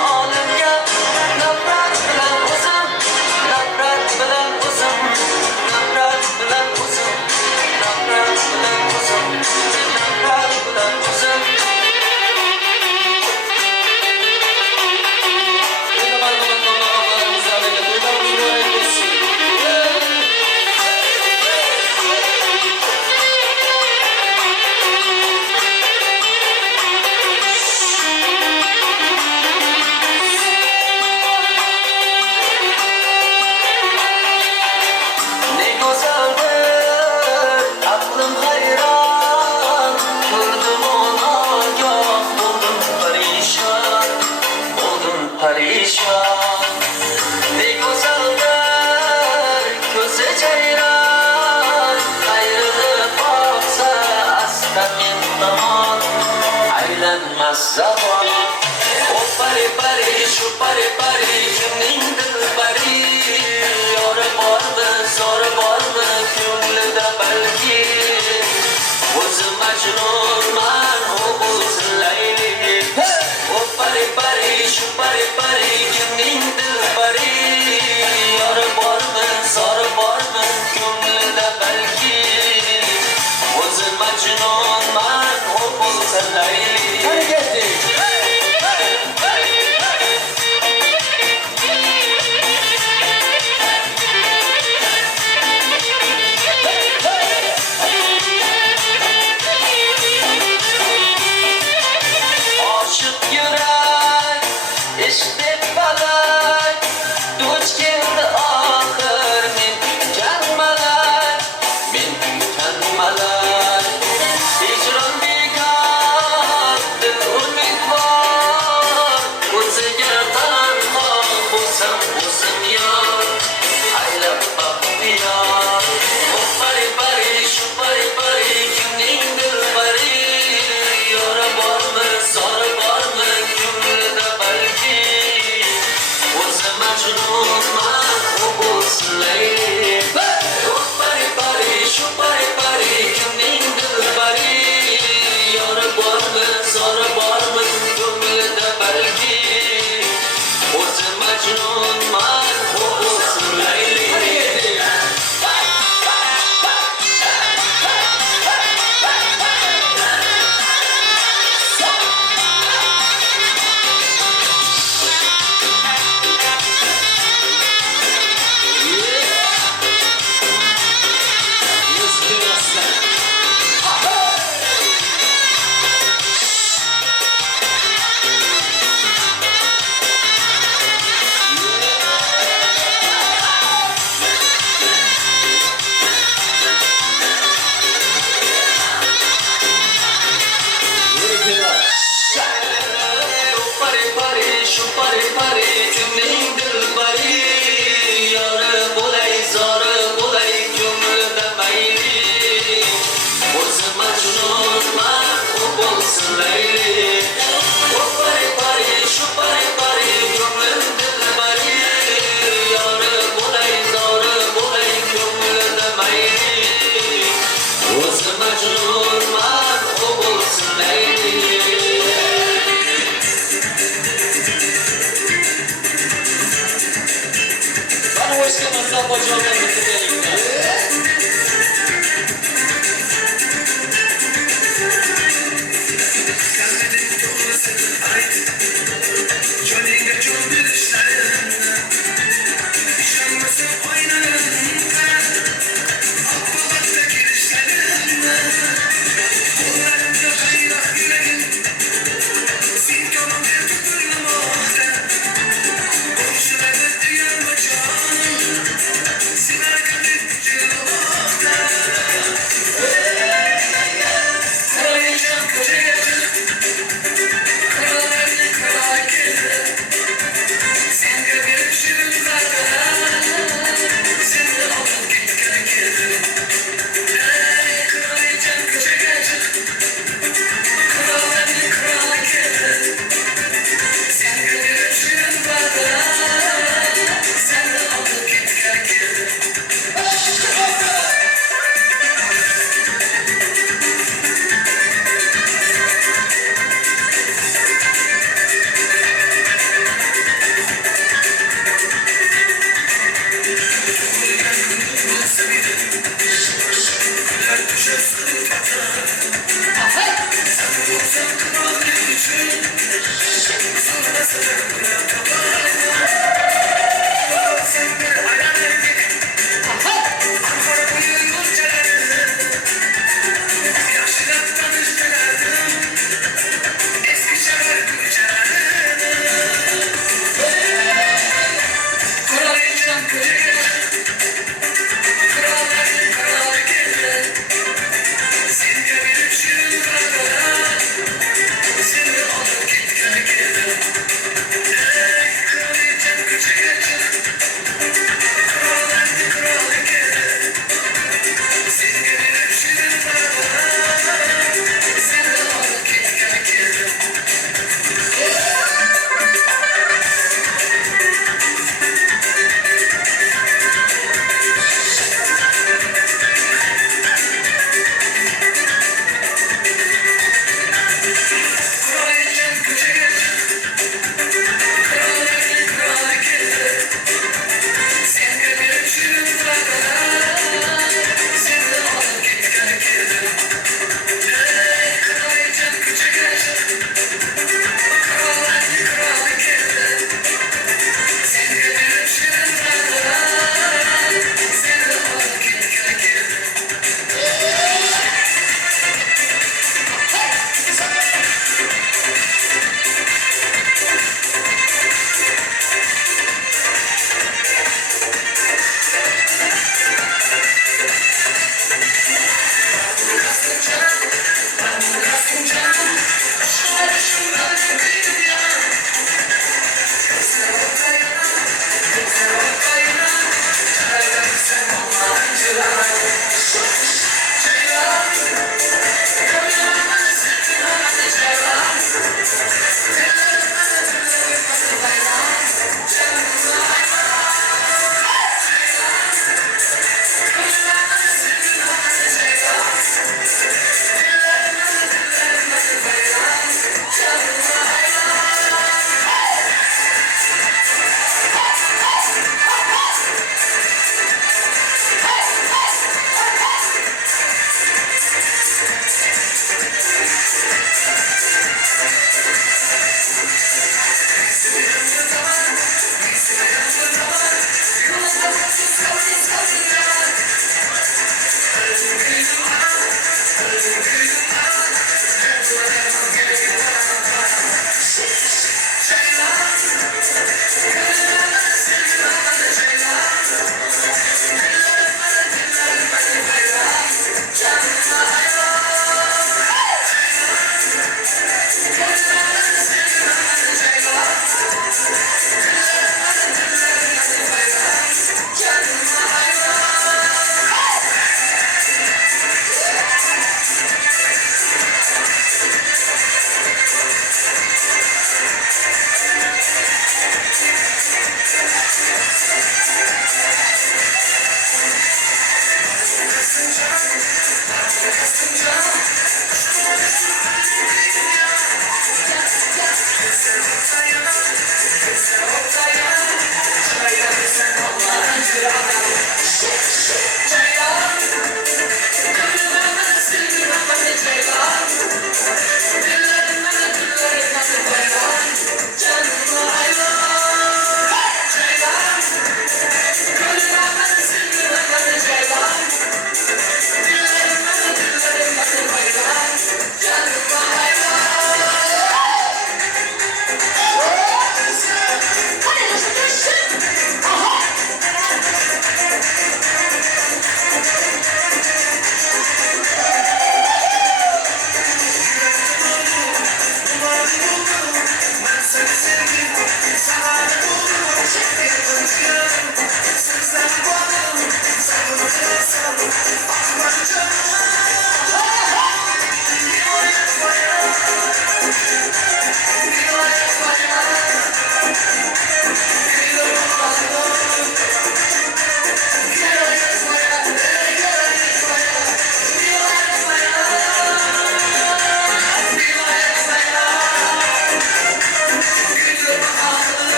başlamasam bacağımın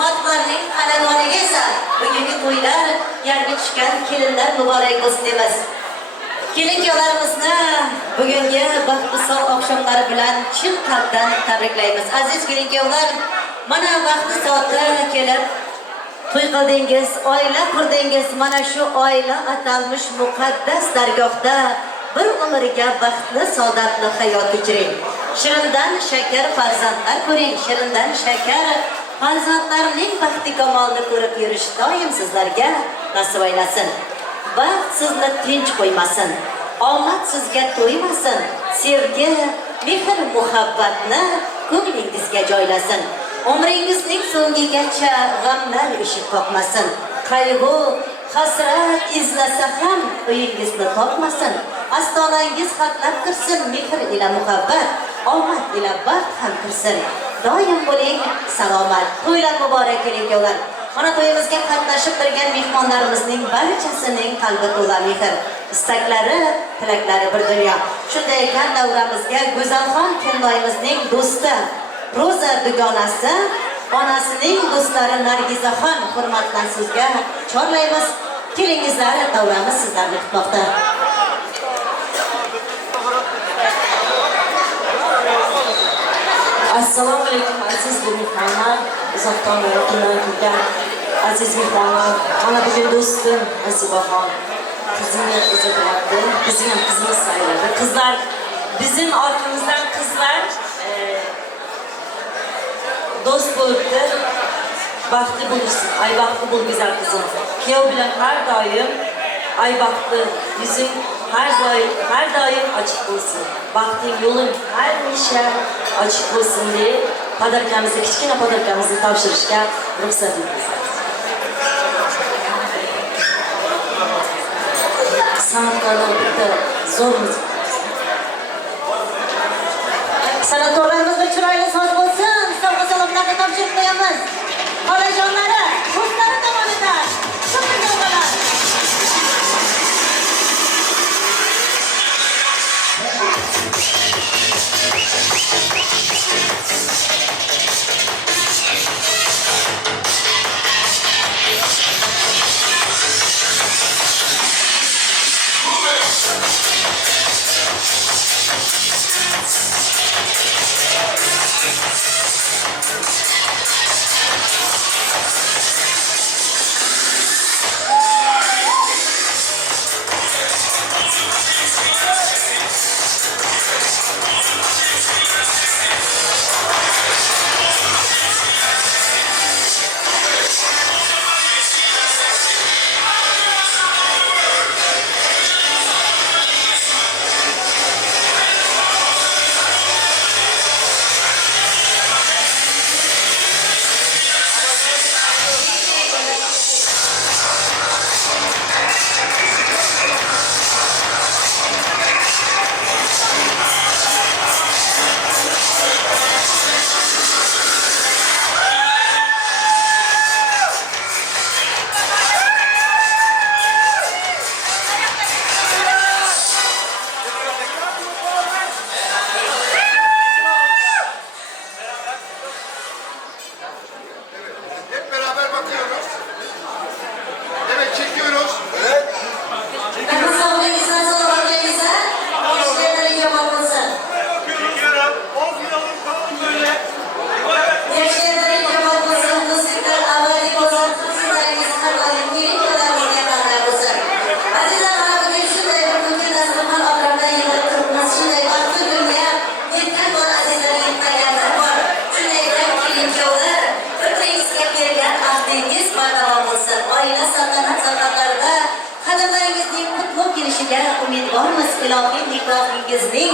Fatlarning xonadoniga esa bugungi to'ylar, yangi tushgan kelinlar muborak bo'lsin deymiz. Kelin-kuyovlarimizni bugungi baxtli oqshomlari bilan chin qalbdan tabriklaymiz. Aziz kelin-kuyovlar, mana vaqti soati kelib to'y qildingiz, oila qurdingiz. Mana shu oila atalmish muqaddas dargohda bir umrga baxtli, saodatli hayot kechiring. Shirindan shakar farzandlar ko'ring, shirindan shakar farzandlarning baxti kamolini ko'rib yurish doim sizlarga nasib aylasin. Baxt sizni tinch qo'ymasin, omad sizga to'ymasin, sevgi, mehr, muhabbatni ko'nglingizga joylasin. Umringizning so'ngigacha g'amlar eshik qoqmasin, qayg'u, hasrat izlasa ham uyingizni topmasin. Astonangiz xatlab kirsin, mehr ila muhabbat, omad ila baxt ham kirsin. Doim bo'ling salomat. To'ylar muborak kelin-kuyovlar. Mana to'yimizga qatnashib turgan mehmonlarimizning barchasining qalbi to'la mehr, istaklari, tilaklari bir dunyo. Shunday ekan davramizga Gözelxon kennoyimizning do'sti, Roza dugonasi, onasining do'stlari Nargizaxon hurmatdan sizga chorlaymiz. Kelingizlar, davramiz sizlarni kutmoqda. Assalomu alaykum aziz mehmonlar, uzoqdan yaqindan kelgan aziz mehmonlar. Mana bugun do'stim Nasibaxon qizini uzatyapti. Bizni ham qizimiz sayladi. Qizlar bizim orqamizdan qizlar do'st bo'libdi. Baxtli bo'lsin, ay baxtli bo'l güzel qizim. Kuyov bilan har doim ay baxtli, yuzing her daim açık olsun. Baxting yo'ling hamisha açık olsun diye podarkamizni, kichkina podarkamizni topshirishga ruxsat eting. San'atkorlar bitta zo'r muzik. San'atkorlarimizga chiroyli so'z bo'lsin. Sovg'a salomlarni topshirib qo'yamiz. Xolajonlari, do'stlari tomonidan super sovg'alar. umidvormiz ilohiy nikohingizning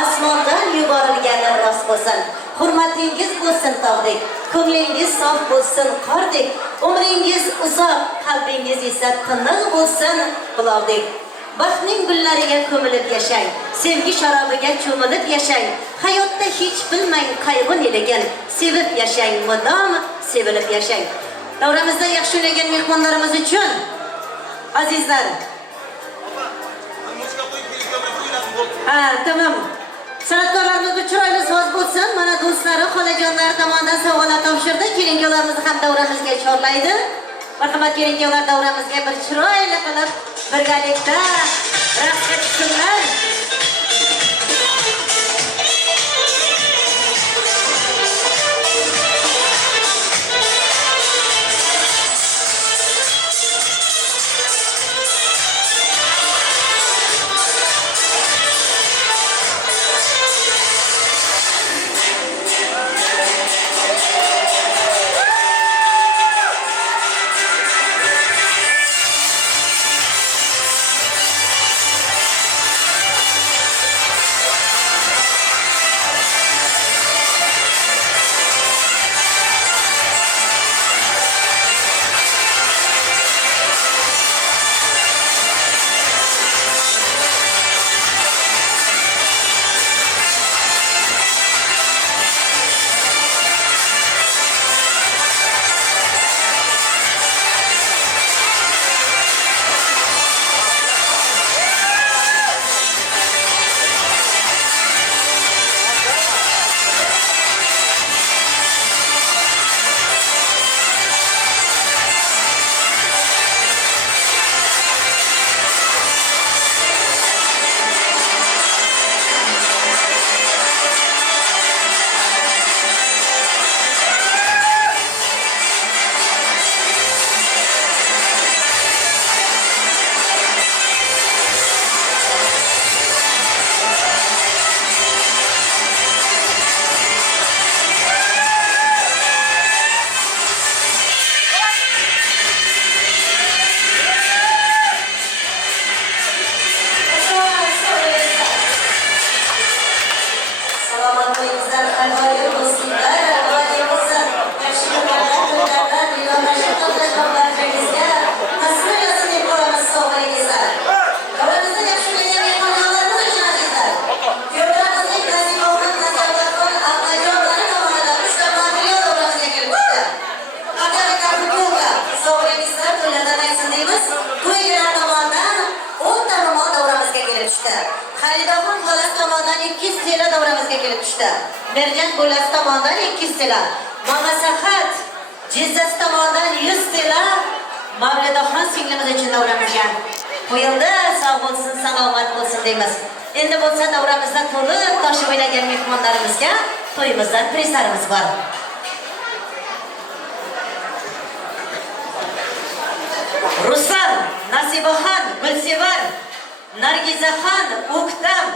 osmondan yuborilgani rost bo'lsin. Hurmatingiz bo'lsin tog'dek, ko'nglingiz sof bo'lsin qordek, umringiz uzoq, qalbingiz esa tiniq bo'lsin buloqdek. Baxtning gullariga ko'milib yashang, sevgi sharobiga cho'milib yashang. Hayotda hech bilmang qayg'u neligin, sevib yashang, mudom sevilib yashang. Davramizda yaxshi o'ynagan mehmonlarimiz uchun azizlar. Tamam. San'atkorlarimizga chiroyli so'z bo'lsin. Mana do'stlari, xolajonlar tomonidan sovg'alar topshirdi. Keling kelinlarimizni ham davramizga chorlaydi. Marhamat kelinlar davramizga bir chiroyli qilib birgalikda raqsga tushsinlar. Merjan Bolas tomonidan 200 TL. Mama Sahat Jizzas tomonidan 100 TL. Mavlidaxon singlimiz uchun davramizga qo'yildi. Sog' bo'lsin, salomat bo'lsin deymiz. Endi bo'lsa davramizda to'liq toshib o'ynagan mehmonlarimizga to'yimizdan prizlarimiz bor. Ruslan, Nasibaxon, Gulsevar, Nargizaxon, O'ktam,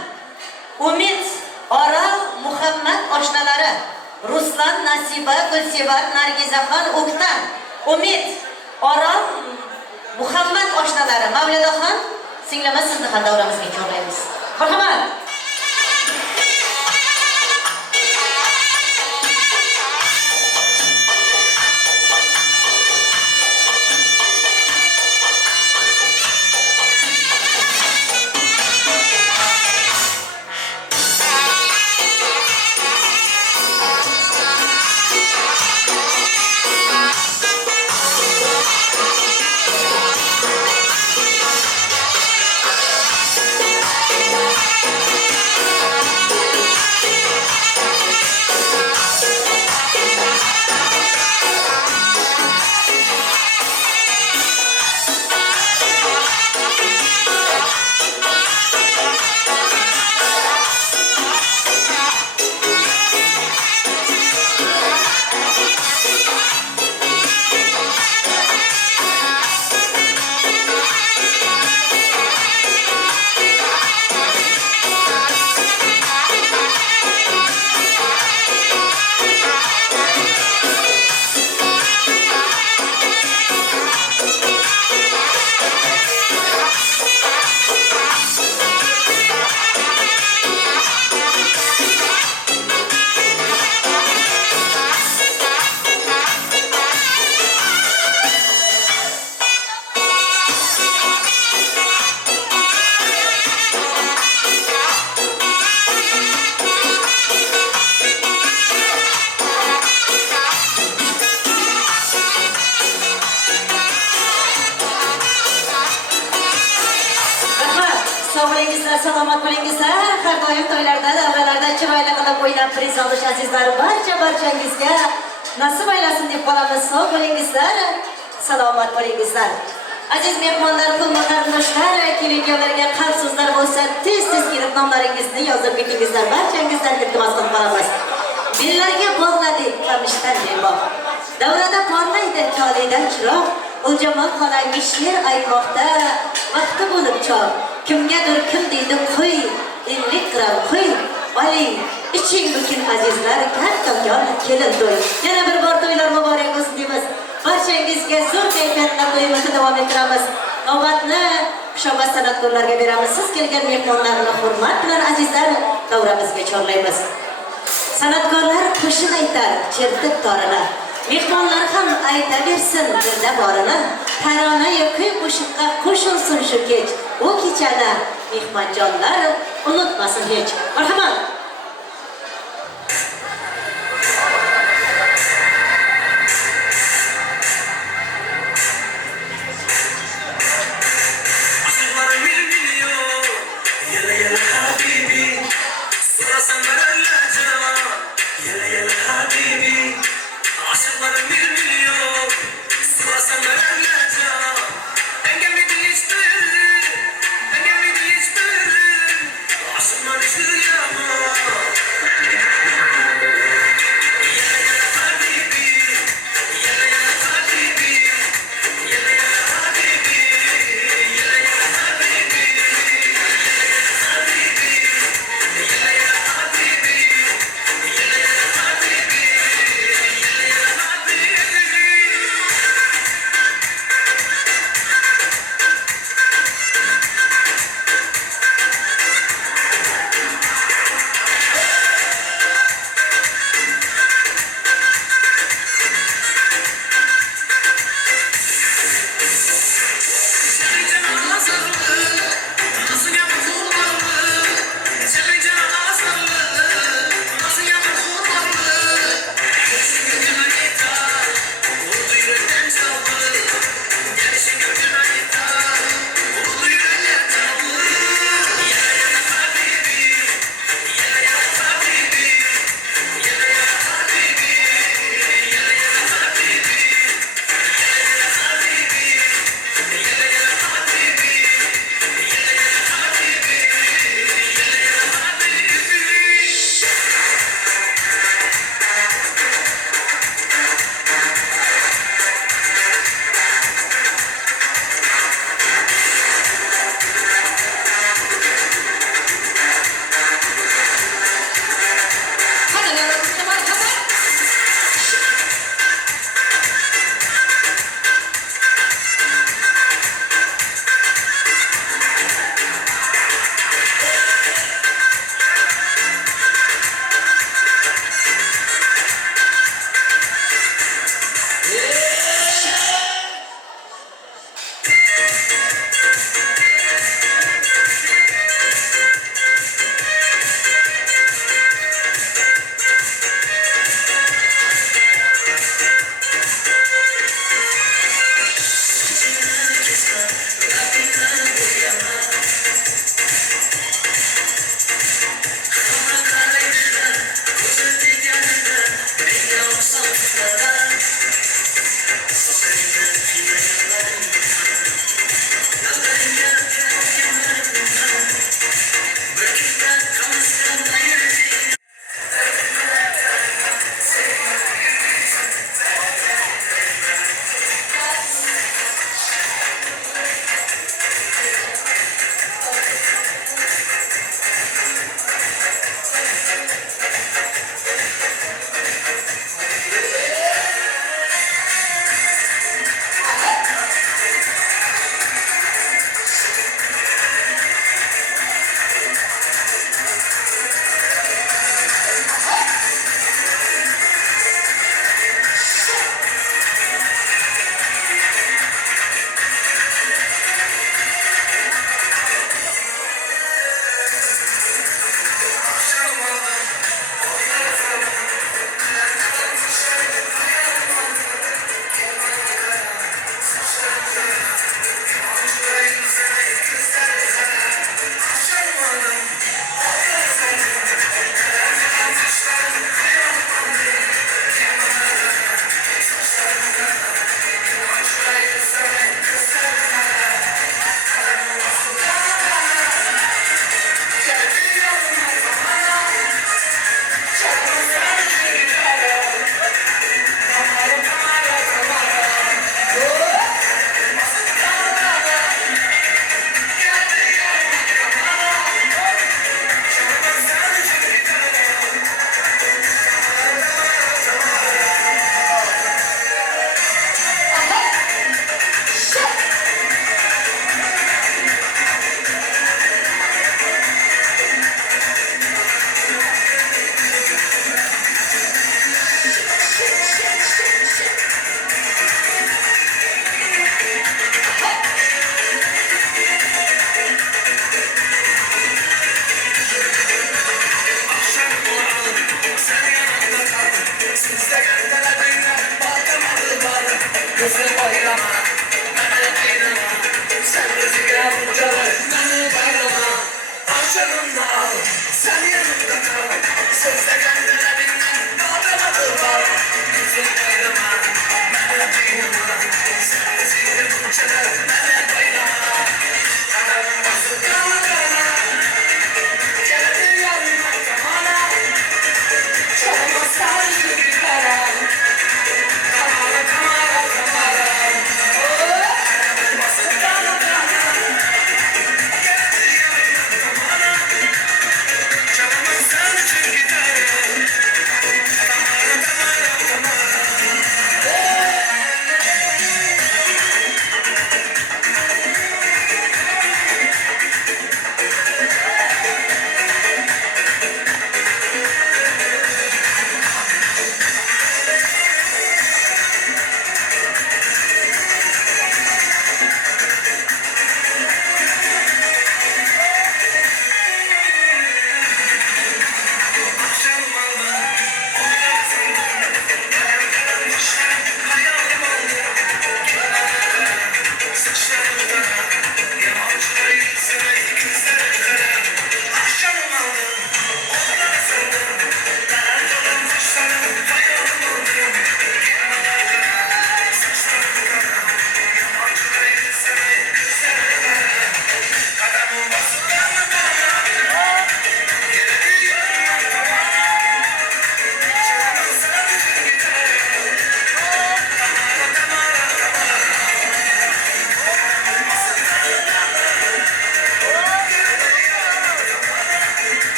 Umid, Oral, Muhammad oshnalari. Ruslan, Nasiba, Gulsevar, Nargizaxon, O'ktam, Umid, Oral, Muhammad oshnalari. Mavlidaxon singlimiz sizni ham davramizga chorlaymiz. Marhamat. salomat bo'lingizlar. Har doim to'ylarda, davralarda chiroyli qilib o'ynab priz olish azizlarim barchangizga nasip aylasın deb qolamiz. Sog' bo'lingizlar, salomat bo'lingizlar. Aziz mehmonlar, qulma qarindoshlar, kelinglarga qalb so'zlar bo'lsa, tez-tez kelib nomlaringizni yozib ketingizlar. Barchangizdan iltimos qilib qolamiz. Bellarga bog'ladik qamishdan bebog'. Davrada porlaydi tolidan chiroq. Uljamol xolangiz she'r aytmoqda, vaqti bo'lib chog'. Kimgadir kim deydi qo'y, 50 gram qo'y. Oling, iching bugun azizlar, kattagon kelin to'y. Yana bir bor to'ylar muborak bo'lsin deymiz. Barchangizga zo'r kayfiyatda to'yimizni davom ettiramiz. Navbatni Xushobat san'atkorlarga beramiz. Siz kelgan mehmonlarni hurmat bilan azizlar davramizga chorlaymiz. San'atkorlar qo'shiq aytar, chertib torini. Mehmonlar ham aytaversin dilda borini. Tarona yo'q qo'shiqqa qo'shilsin shu kech. U kechani mehmonjonlar unutmasin hech. Marhamat. Aşklar şu yaman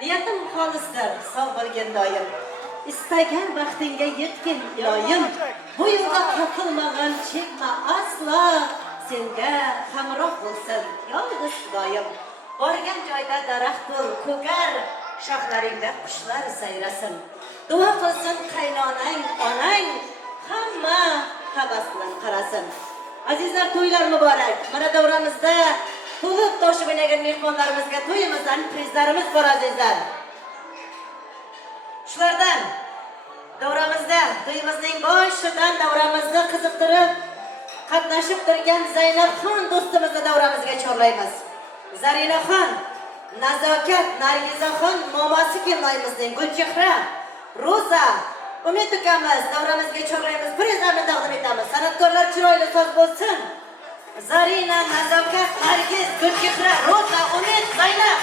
Niyetim xolisdir, sağ bo'lgin doim. İstagan vaqtingga yetgin iloyim. Bu yo'lda qoqilmagan chekma aslo. Senga hamroh bo'lsin, yolg'iz Xudoyim. Borgan joyda daraxt bo'l, ko'kar, shoxlaringda qushlar sayrasin. Duo qilsin qaynonang, onang, hamma havas bilan qarasin. Azizlar, to'ylar muborak. Mana davramizda to'lib toshib o'ynagan mehmonlarimizga to'yimizdan prizlarimiz bor azizlar. Shulardan davramizda to'yimizning boshidan davramizni qiziqtirib qatnashib turgan Zaynabxon do'stimizni davramizga chorlaymiz. Zarinaxon, Nazokat, Nargizaxon momosi kelinoyimizning Gulchehra, Roza, Umid ukamiz davramizga chorlaymiz. Prizlarni taqdim etamiz. San'atkorlar chiroyli so'z bo'lsin. Zarina, Nazokat, Nargiz, Gulchehra, Roza, Umid, Zaynab.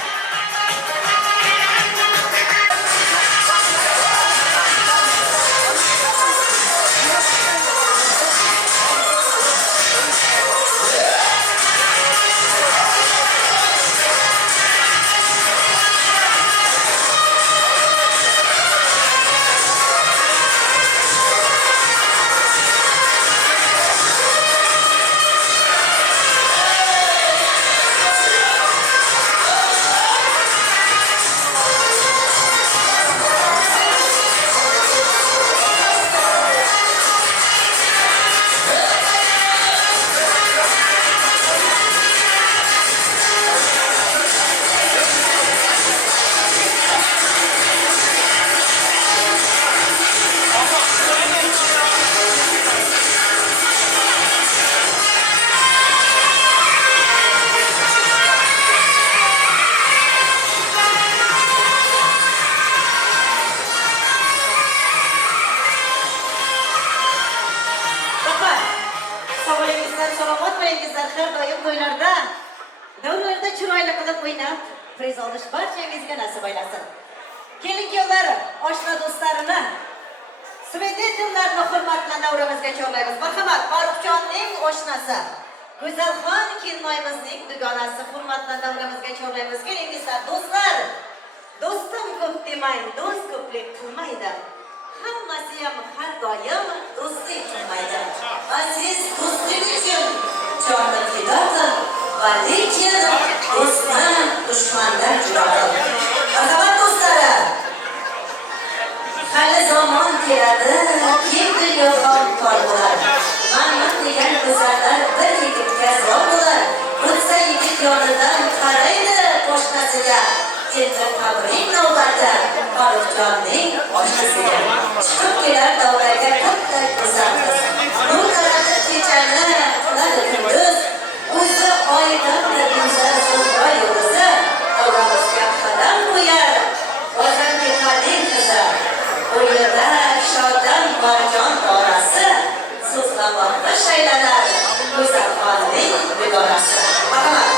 Priz olish barchangizga nasib aylasin. Kelin-kuyovlar, oshna do'stlarini, svetoforlarni hurmat bilan davramizga chorlaymiz. Marhamat, Farruhjonning oshnasi, Gözelxon kelinoyimizning dugonasi hurmat bilan davramizga chorlaymiz. Kelingizlar do'stlar. Do'stim ko'p demang, do'st ko'plik qilmaydi. Hammasi ham har doim do'stlik qilmaydi. Aziz do'stlik uchun jonni fido qil. Lekin do'stdan dushmandan judo qil. Marhamat do'stlar. Hali zamon keladi, kim dunyo ham tor bo'lar. Ma'lum degan go'zallar bir yigitga zor bo'lar. O'tsa yigit yonidan qaraydi qo'shnasiga. Endi qabring navbati Farruhjonning oshnasiga. Chiqib kelar davraga katta go'zal qiz. Nur taratib kechani qiladi kunduz. O'zi oydan go'zal so'zga yo'lsa, davramizga qadam qo'yar. Ozan beqaning qizi. O'yinda shodon marjon orasi. So'zlamoqda shaylanar Gözelxonning bedorasi. Marhamat.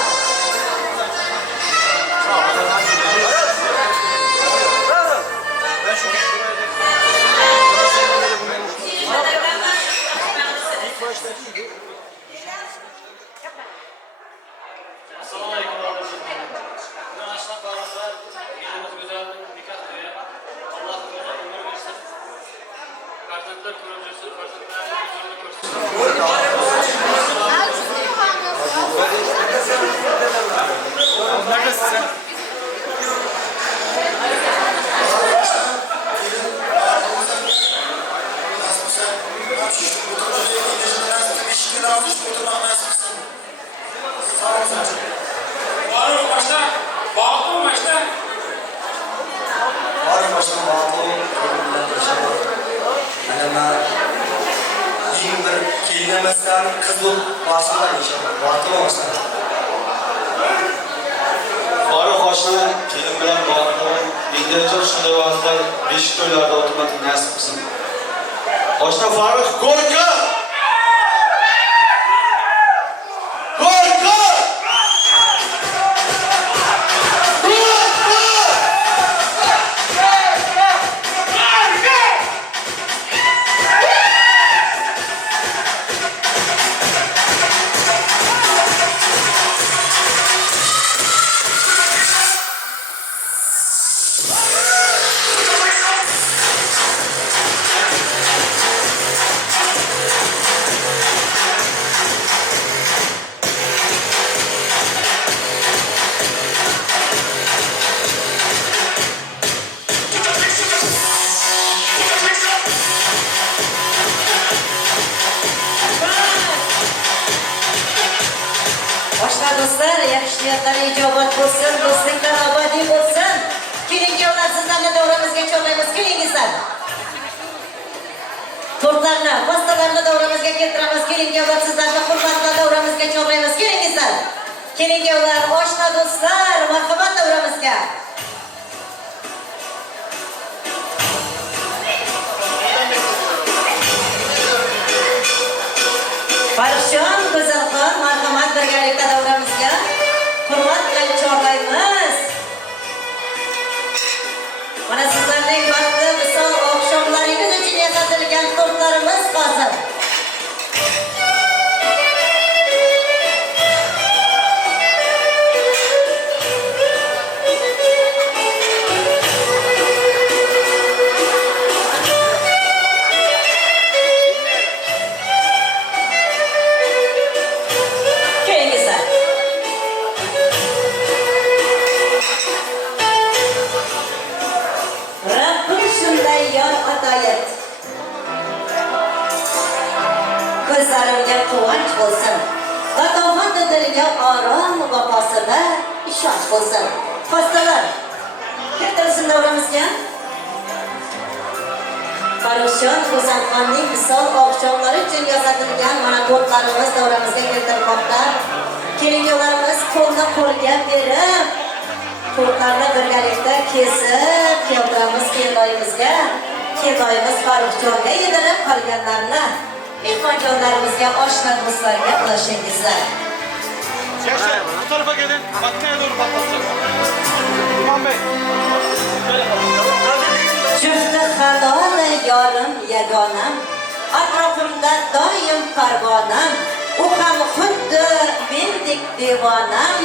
Assalamualaikum warahmatullahi wabarakatuh. Aşağı bağlılar, gelimiz güzel nikah diyor. Allah uzun ömür versin. Kartantlar projesi, kartantlarla huzurunu korusun. Neredesin sen? Farruh başla, bağlı mı başla? Farruh başla bağlı Ana bir kelinmesler kız bul başla inşallah. Bağlı mı başla? Farruh başla kelin bilen bağlı. İngilizce şunda vaqtda besh to'ylarda o'tirmadim nasib qilsin. Başla Farruh Gorka! niyatlar ijobat bo'lsin, do'stliklar abadiy bo'lsin. Keling yollar sizlarni davramizga chorlaymiz, kelingizlar. Tortlarni, pastalarni davramizga keltiramiz, keling yollar sizlarni hurmatli davramizga chorlaymiz, kelingizlar. Keling yollar, oshna do'stlar, marhamat davramizga. Farruhjon, Gözelxon, marhamat birgalikda davramizga hurmat bilan chorlaymiz. Mana sizlarning vaqti misol oqshomlaringiz uchun yasatilgan tortlarimiz hozir. Ko'zlarimga quvonch bo'lsin, latofatli dilga orom vafosida ishonch bo'lsin. Pastalar, keltirsin davramizga. Farruhjon, Gözelxonning misol oqshomlari uchun yasatilgan mana tortlarimiz davramizga keltirilmoqda. Keling yo'llarimiz qo'lni qo'lga berib, tortlarni birgalikda kesib keltiramiz kelinoyimizga. Kelinoyimiz Farruhjonga yedirib qolganlarni mehmonjonlarimizga, oshna do'stlarga ulashingizlar. Gençler bu tarafa gelin. Makineye doğru patlatacak. İmam Bey. Jufti halol yorim yagonam, atrofimda doim parvonam, u ham xuddi mendek devonam,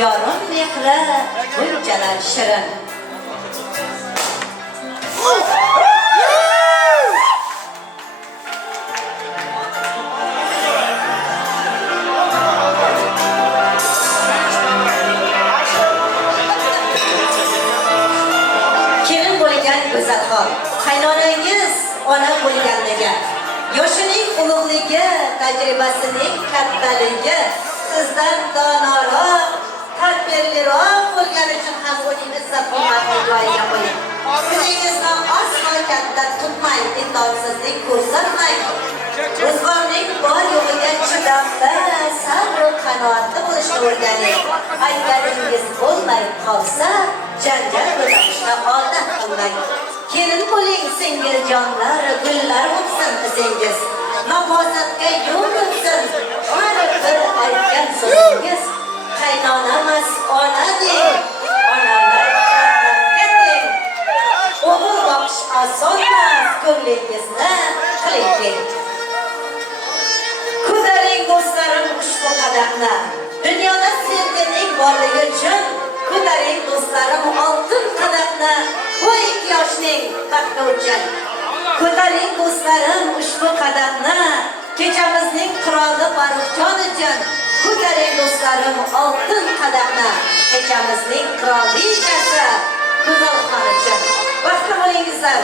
yorim mehri bunchalar shirin. Gözelxon, qaynonangiz ona bo'lganligi, yoshining ulug'ligi, tajribasining kattaligi, sizdan donoroq, tadbirliroq bo'lgani uchun ham uning izzat hurmatini joyiga qo'ying. O'zingizni aslo katta tutmang, itoatsizlik ko'rsatmang. Ro'zg'orning bor yo'g'iga chidamli, sabr va qanoatli bo'lishni o'rganing. Aytganingiz bo'lmay qolsa, janjal ko'tarishga odat qilmang. Kelin bo'ling singiljonlar, gullar o'tsin izingiz. Nafosatga yo'l o'tsin, har bir aytgan so'zingiz. Qaynonamas ona deng, onalar jannatga teng. O'g'il boqish osonmas, ko'nglingizni qiling. Ko'taring do'stlarim ushbu qadamni, dunyoda sevgining borligi uchun. Ko'taring do'stlarim oltin qadamni, bu 2 yoshning baxti uchun. Ko'taring do'stlarim ushbu qadamni, kechamizning qiroli Farruhjon uchun. Ko'taring do'stlarim oltin qadamni, kechamizning qirolichasi Gözelxon uchun. Baxtli bo'lingizlar.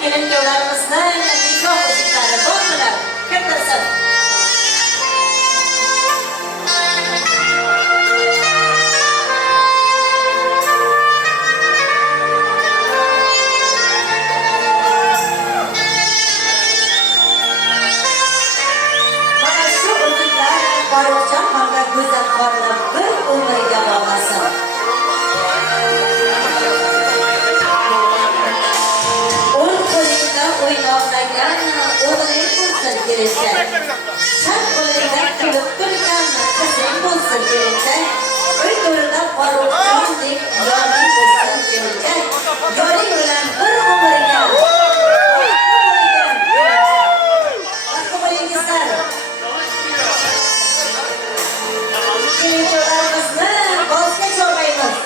Kelin yollarımızdan nikoh uzuklari bordilar. Keltirsin. Mana shu uzuklar Farruhjon hamda Gözelxonni bir umriga bog'lasin. O'ynoqlagan o'g'ling bo'lsin kerakda. Sen qo'lingdan kulib turgan qizing bo'lsin kerakda. Uy to'rida Farruhjondek yoring bo'lsin kerakda. Yoring bilan bir umrga. Baxtli bo'lingizlar. Kelincholarimizni bosga chorlaymiz.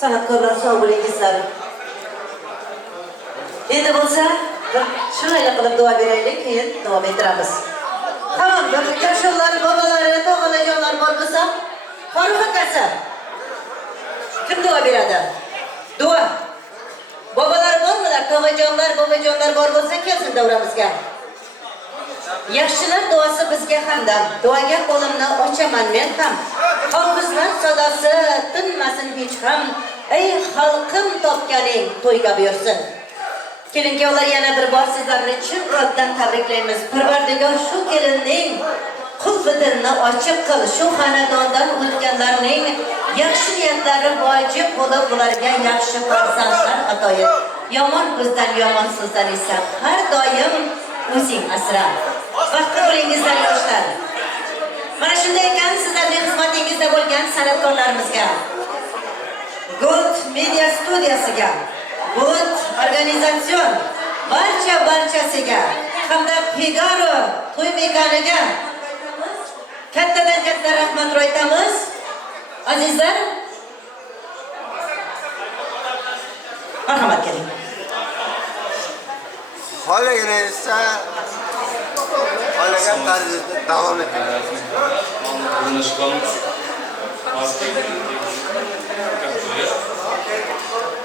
Sanatkorlar sağ bulingizlar. Endi bo'lsa, shunday qilib duo beraylik, keyin davom ettiramiz. Tamam, yoshlar, bobolari, tog'alajonlar bor bo'lsa, Farruh akasi. Kim duo beradi? Duo. Bobolar bormilar? Tog'ajonlar, bobojonlar bor bo'lsa, kelsin davramizga. Yaxshilar duosi bizga hamdam. Duoga qo'limni ochaman men ham. Hofizlar sadosi tinmasin hech ham. Ey xalqim topganing to'yga buyursin. Kelinga yana bir bor sizlarni chin qalbdan tabriklaymiz. Parvardigor shu kelinning qulfidilni ochiq qil. Shu xonadondan o'tganlarning yaxshi niyatlari vojib bo'lib, ularga yaxshi farzandlar ato et. Yomon ko'zdan, yomon so'zdan esa har doim o'zing asra. Vaqti bo'lingizlar yoshlar. Mana shunday ekan, sizlarning xizmatingizda bo'lgan san'atkorlarimizga, Gold Media studiyasiga, Gold organizatsion barchasiga hamda Figaro to'y mekaniga kattadan katta rahmat aytamiz. Azizlar, marhamat keling. Qolgan esa qolgan tarzda davom etadi.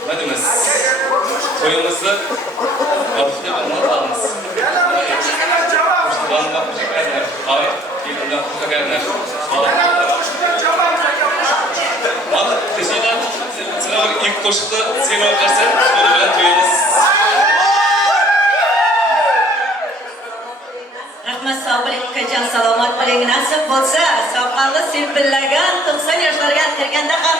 Madimiz to'yimizni vaqtida unutamiz. Sizlar ilk qo'shiqni sen o'qirsan, buni bilan to'yimiz. Rahmat, sog' bo'ling, ukajon, salomat bo'ling. Nasib bo'lsa, soqoli silpillagan 90 yoshlarga kirganda ham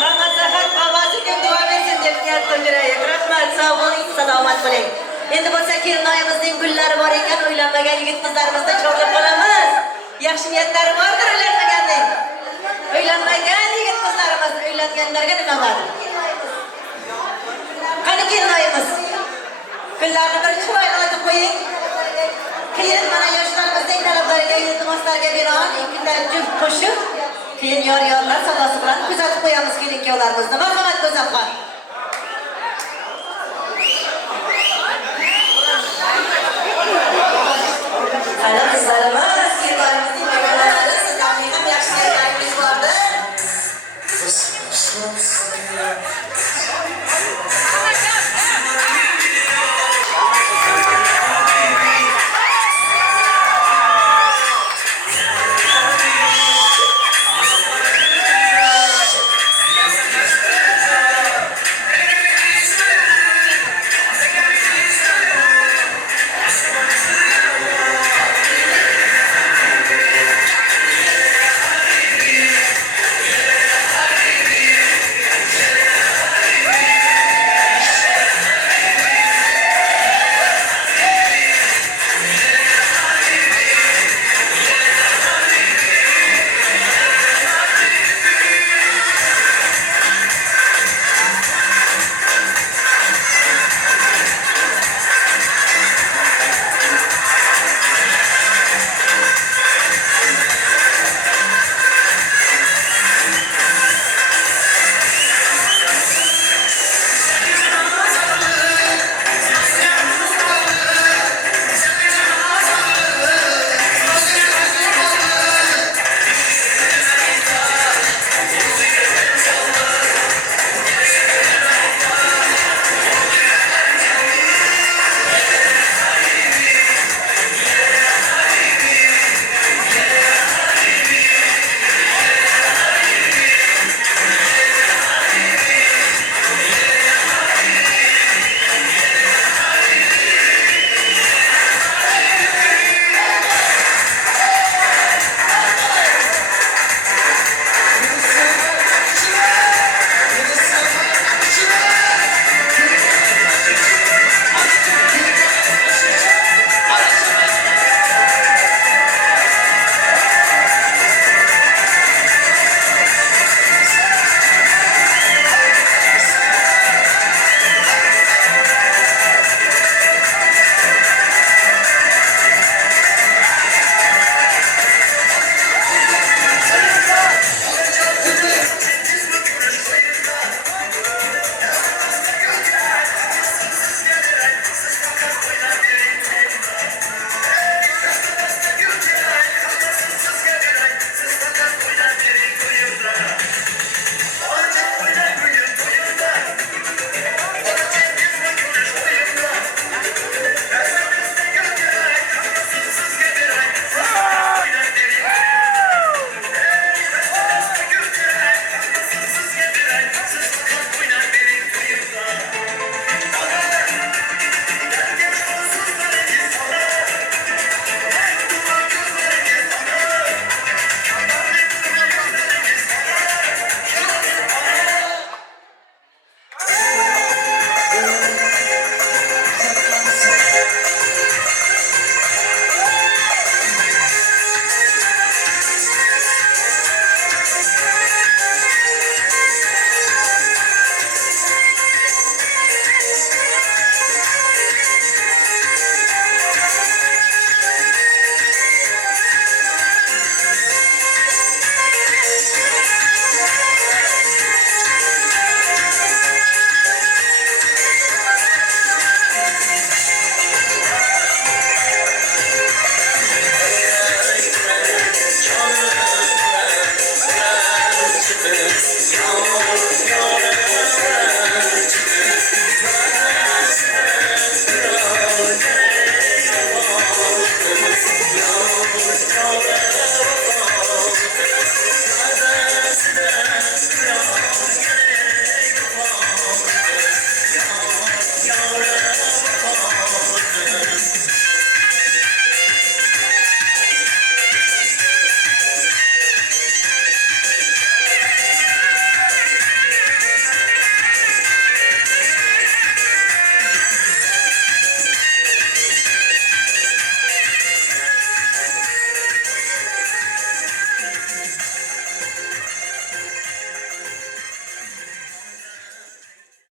Mamlakat babası kim dua versin deb niyat qildiraylik. Rahmat, sog' bo'ling, salomat bo'ling. Endi bo'lsa kelinayimizning gullari bor ekan, uylanmagan yigit qizlarimizni chorlab qolamiz. Yaxshi niyatlari bordir uylanmaganning. Uylanmagan yigit qizlarimiz, uylanganlarga nima bor? Qani kelinayimiz? Gullarni bir chiroyli aytib qo'ying. Keyin mana yoshlarimizning talablariga, iltimoslarga binoan ikkita juft qo'shib, keyin yor-yorlar sadosi bilan kuzatib qo'yamiz kelin-kuyovlarimizni. Marhamat, Gözel.